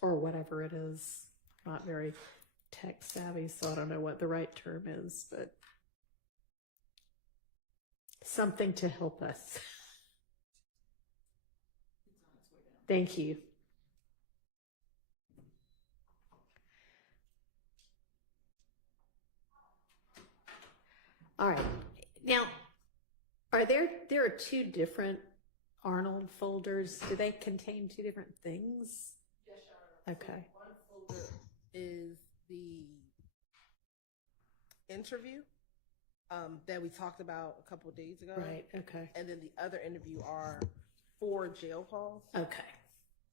or whatever it is. Not very tech savvy, so I don't know what the right term is, but something to help us. Thank you. All right. Now, there are 2 different Arnold folders. Do they contain 2 different things? Yes, Your Honor. Okay. So one folder is the interview that we talked about a couple of days ago. Right. Okay. And then the other interview are 4 jail calls. Okay.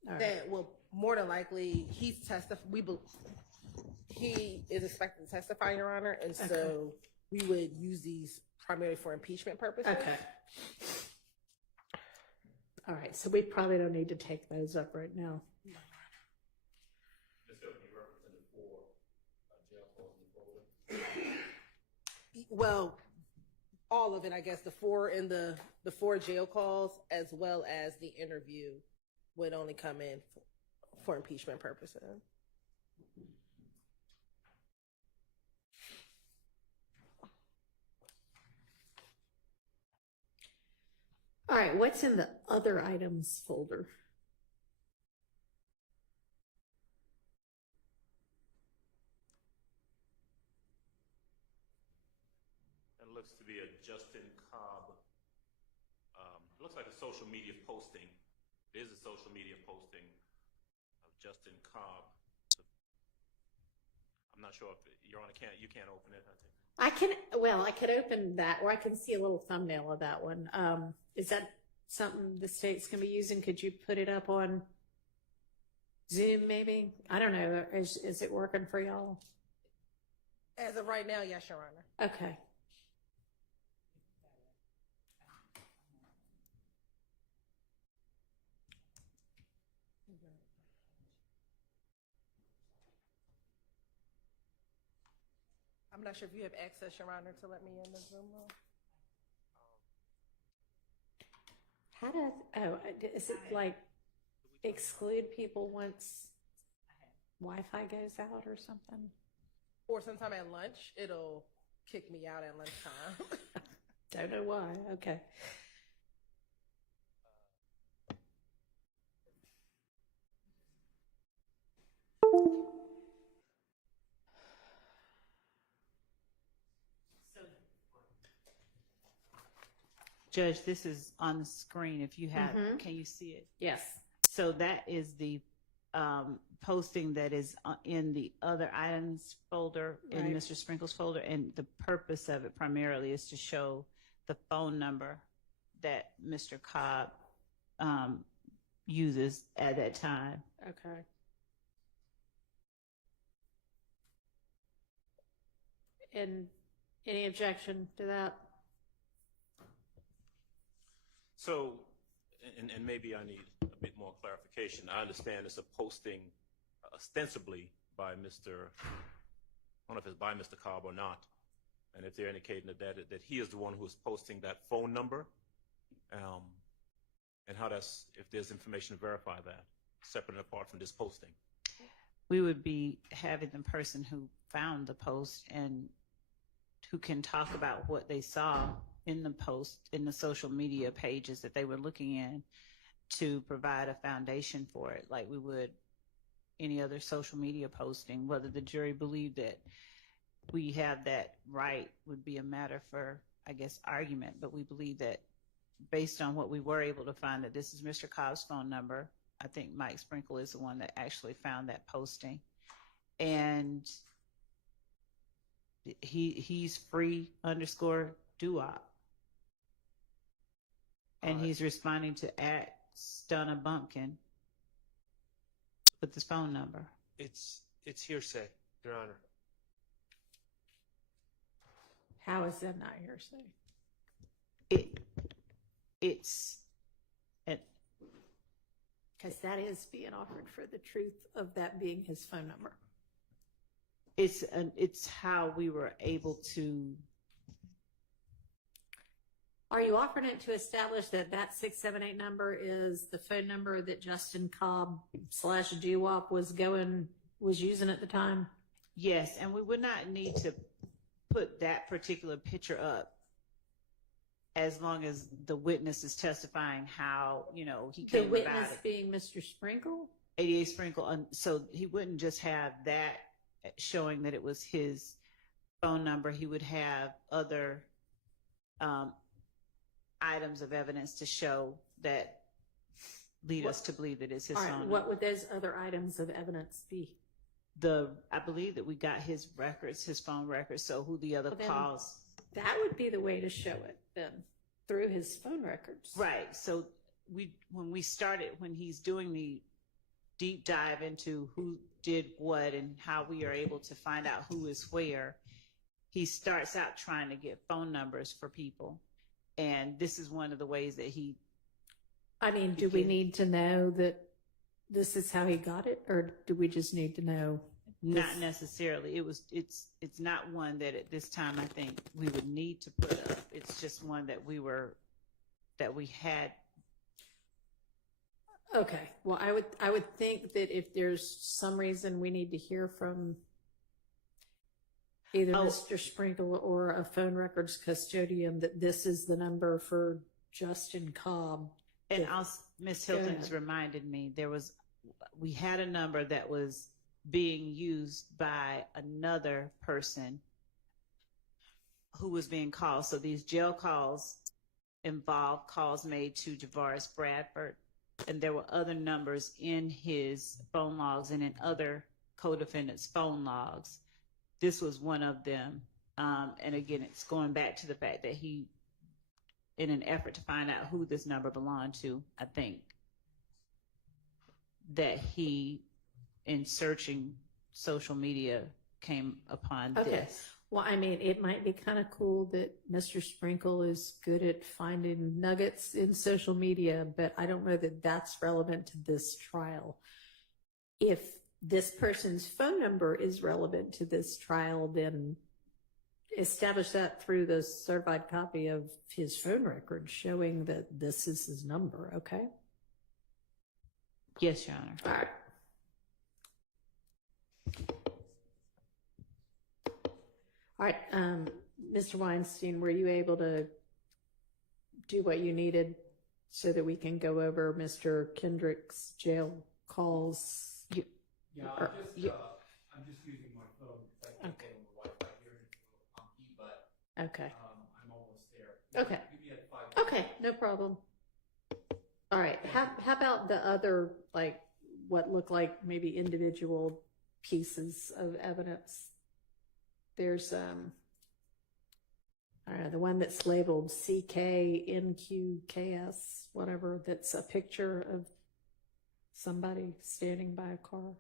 All right. That will more than likely he is expected to testify, Your Honor, and so we would use these primarily for impeachment purposes. Okay. All right. So we probably don't need to take those up right now. Well, all of it, I guess. The 4 in the 4 jail calls, as well as the interview, would only come in for impeachment purposes. All right. What's in the other items folder? It looks to be a Justin Cobb. It looks like a social media posting. It is a social media posting of Justin Cobb. I'm not sure if Your Honor you can't open it. I think I could open that, or I can see a little thumbnail of that one. Is that something the state's going to be using? Could you put it up on Zoom maybe? I don't know. Is it working for y'all? As of right now, yes, Your Honor. Okay. I'm not sure if you have access, Your Honor, to let me in the Zoom room. How does it like exclude people once Wi-Fi goes out or something? Or sometime at lunch, it'll kick me out at lunchtime. Don't know why. Okay. Judge, this is on the screen. If you have, can you see it? Yes. So that is the posting that is in the other items folder in Right. Mr. Sprinkle's folder, and the purpose of it primarily is to show the phone number that Mr. Cobb uses at that time. Okay. And any objection to that? So, and maybe I need a bit more clarification. I understand it's a posting ostensibly by Mr. I don't know if it's by Mr. Cobb or not. And if they're indicating that he is the one who is posting that phone number, and how that's, if there's information to verify that, separate and apart from this posting. We would be having the person who found the post and who can talk about what they saw in the post, in the social media pages that they were looking in, to provide a foundation for it, like we would any other social media posting. Whether the jury believed that we have that right would be a matter for, I guess, argument, but we believe that based on what we were able to find, that this is Mr. Cobb's phone number. I think Mike Sprinkle is the one that actually found that posting, and he's free_duop. And he's responding to @Stunna Bumpkin with his phone number. It's hearsay, Your Honor. How is that not hearsay? It's because that is being offered for the truth of that being his phone number. It's how we were able to. Are you offering it to establish that 678 number is the phone number that Justin Cobb /Duop was using at the time? Yes, and we would not need to put that particular picture up as long as the witness is testifying how, he came about it. The witness being Mr. Sprinkle? 88 Sprinkle. So he wouldn't just have that showing that it was his phone number. He would have other items of evidence to show that lead us to believe that it's his phone number. What would those other items of evidence be? I believe that we got his records, his phone records, so who the other calls. That would be the way to show it then, through his phone records. Right. So when he's doing the deep dive into who did what and how we are able to find out who is where, he starts out trying to get phone numbers for people. And this is one of the ways that do we need to know that this is how he got it, or do we just need to know? Not necessarily. It's not one that at this time I think we would need to put up. It's just one that we had. Okay. Well, I would think that if there's some reason we need to hear from either Mr. Sprinkle or a phone records custodian that this is the number for Justin Cobb. And Ms. Hilton's reminded me we had a number that was being used by another person who was being called. So these jail calls involved calls made to Javaris Bradford, and there were other numbers in his phone logs and in other co-defendants' phone logs. This was one of them. And again, it's going back to the fact that he in an effort to find out who this number belonged to, I think that he, in searching social media, came upon this. Well, I mean, it might be kind of cool that Mr. Sprinkle is good at finding nuggets in social media, but I don't know that that's relevant to this trial. If this person's phone number is relevant to this trial, then establish that through the certified copy of his phone record showing that this is his number, okay? Yes, Your Honor. All right. All right, Mr. Weinstein, were you able to do what you needed so that we can go over Mr. Kendrick's jail calls? Yeah, I'm just using my phone because I can't get on the Wi-Fi here and it's a little funky, but Okay. I'm almost there. Okay. Give me a 5 minutes. Okay, no problem. All right, how about the other, like, what look like maybe individual pieces of evidence? There's, I don't know, the one that's labeled CKNQKS, whatever, that's a picture of somebody standing by a car.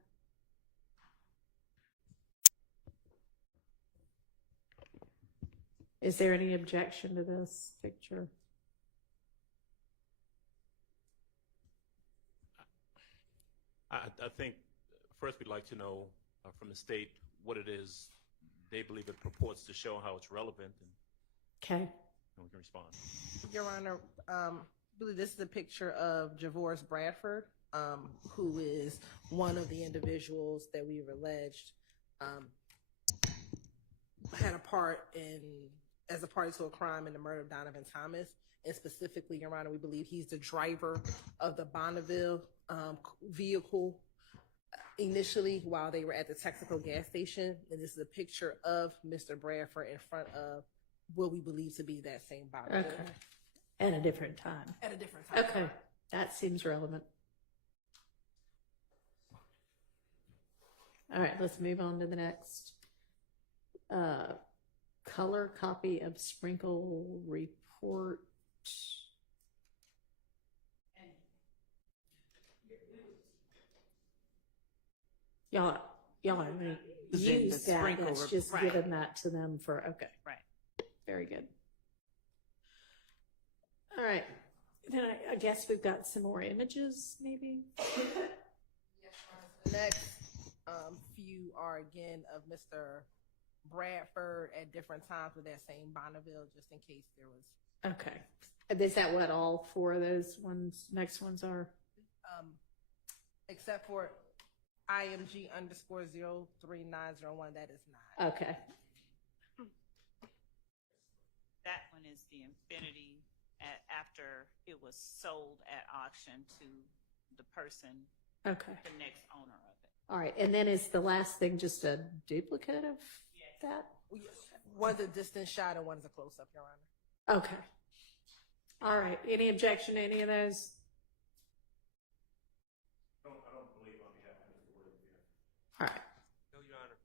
Is there any objection to this picture? I think first we'd like to know from the state what it is they believe it purports to show, how it's relevant, Okay. and we can respond. Your Honor, I believe this is a picture of Javoris Bradford, who is one of the individuals that we've alleged had a part as a party to a crime in the murder of Donovan Thomas. And specifically, Your Honor, we believe he's the driver of the Bonneville vehicle initially while they were at the Texaco gas station. And this is a picture of Mr. Bradford in front of what we believe to be that same Bonneville. Okay. At a different time. At a different time. Okay. That seems relevant. All right, let's move on to the next. Color copy of Sprinkle report. Y'all are going to use that. That's just given that to them for, okay. Right. Very good. All right. Then I guess we've got some more images, maybe? The next few are again of Mr. Bradford at different times with that same Bonneville, just in case there was. Okay. Is that what all four of those next ones are? Except for IMG_03901, that is not. Okay. That one is the Infinity after it was sold at auction to the person, Okay. the next owner of it. All right. And then is the last thing just a duplicate of that? One's a distant shot and one's a close up, Your Honor. Okay. All right. Any objection to any of those? I don't believe on behalf of Mr. Williams here. All right. No, Your Honor.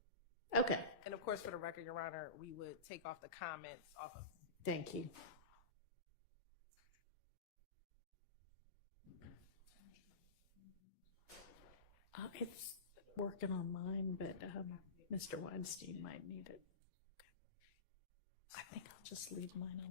Okay. And of course, for the record, Your Honor, we would take off the comments off of. Thank you. It's working on mine, but Mr. Weinstein might need it. Okay. I think I'll just leave mine on.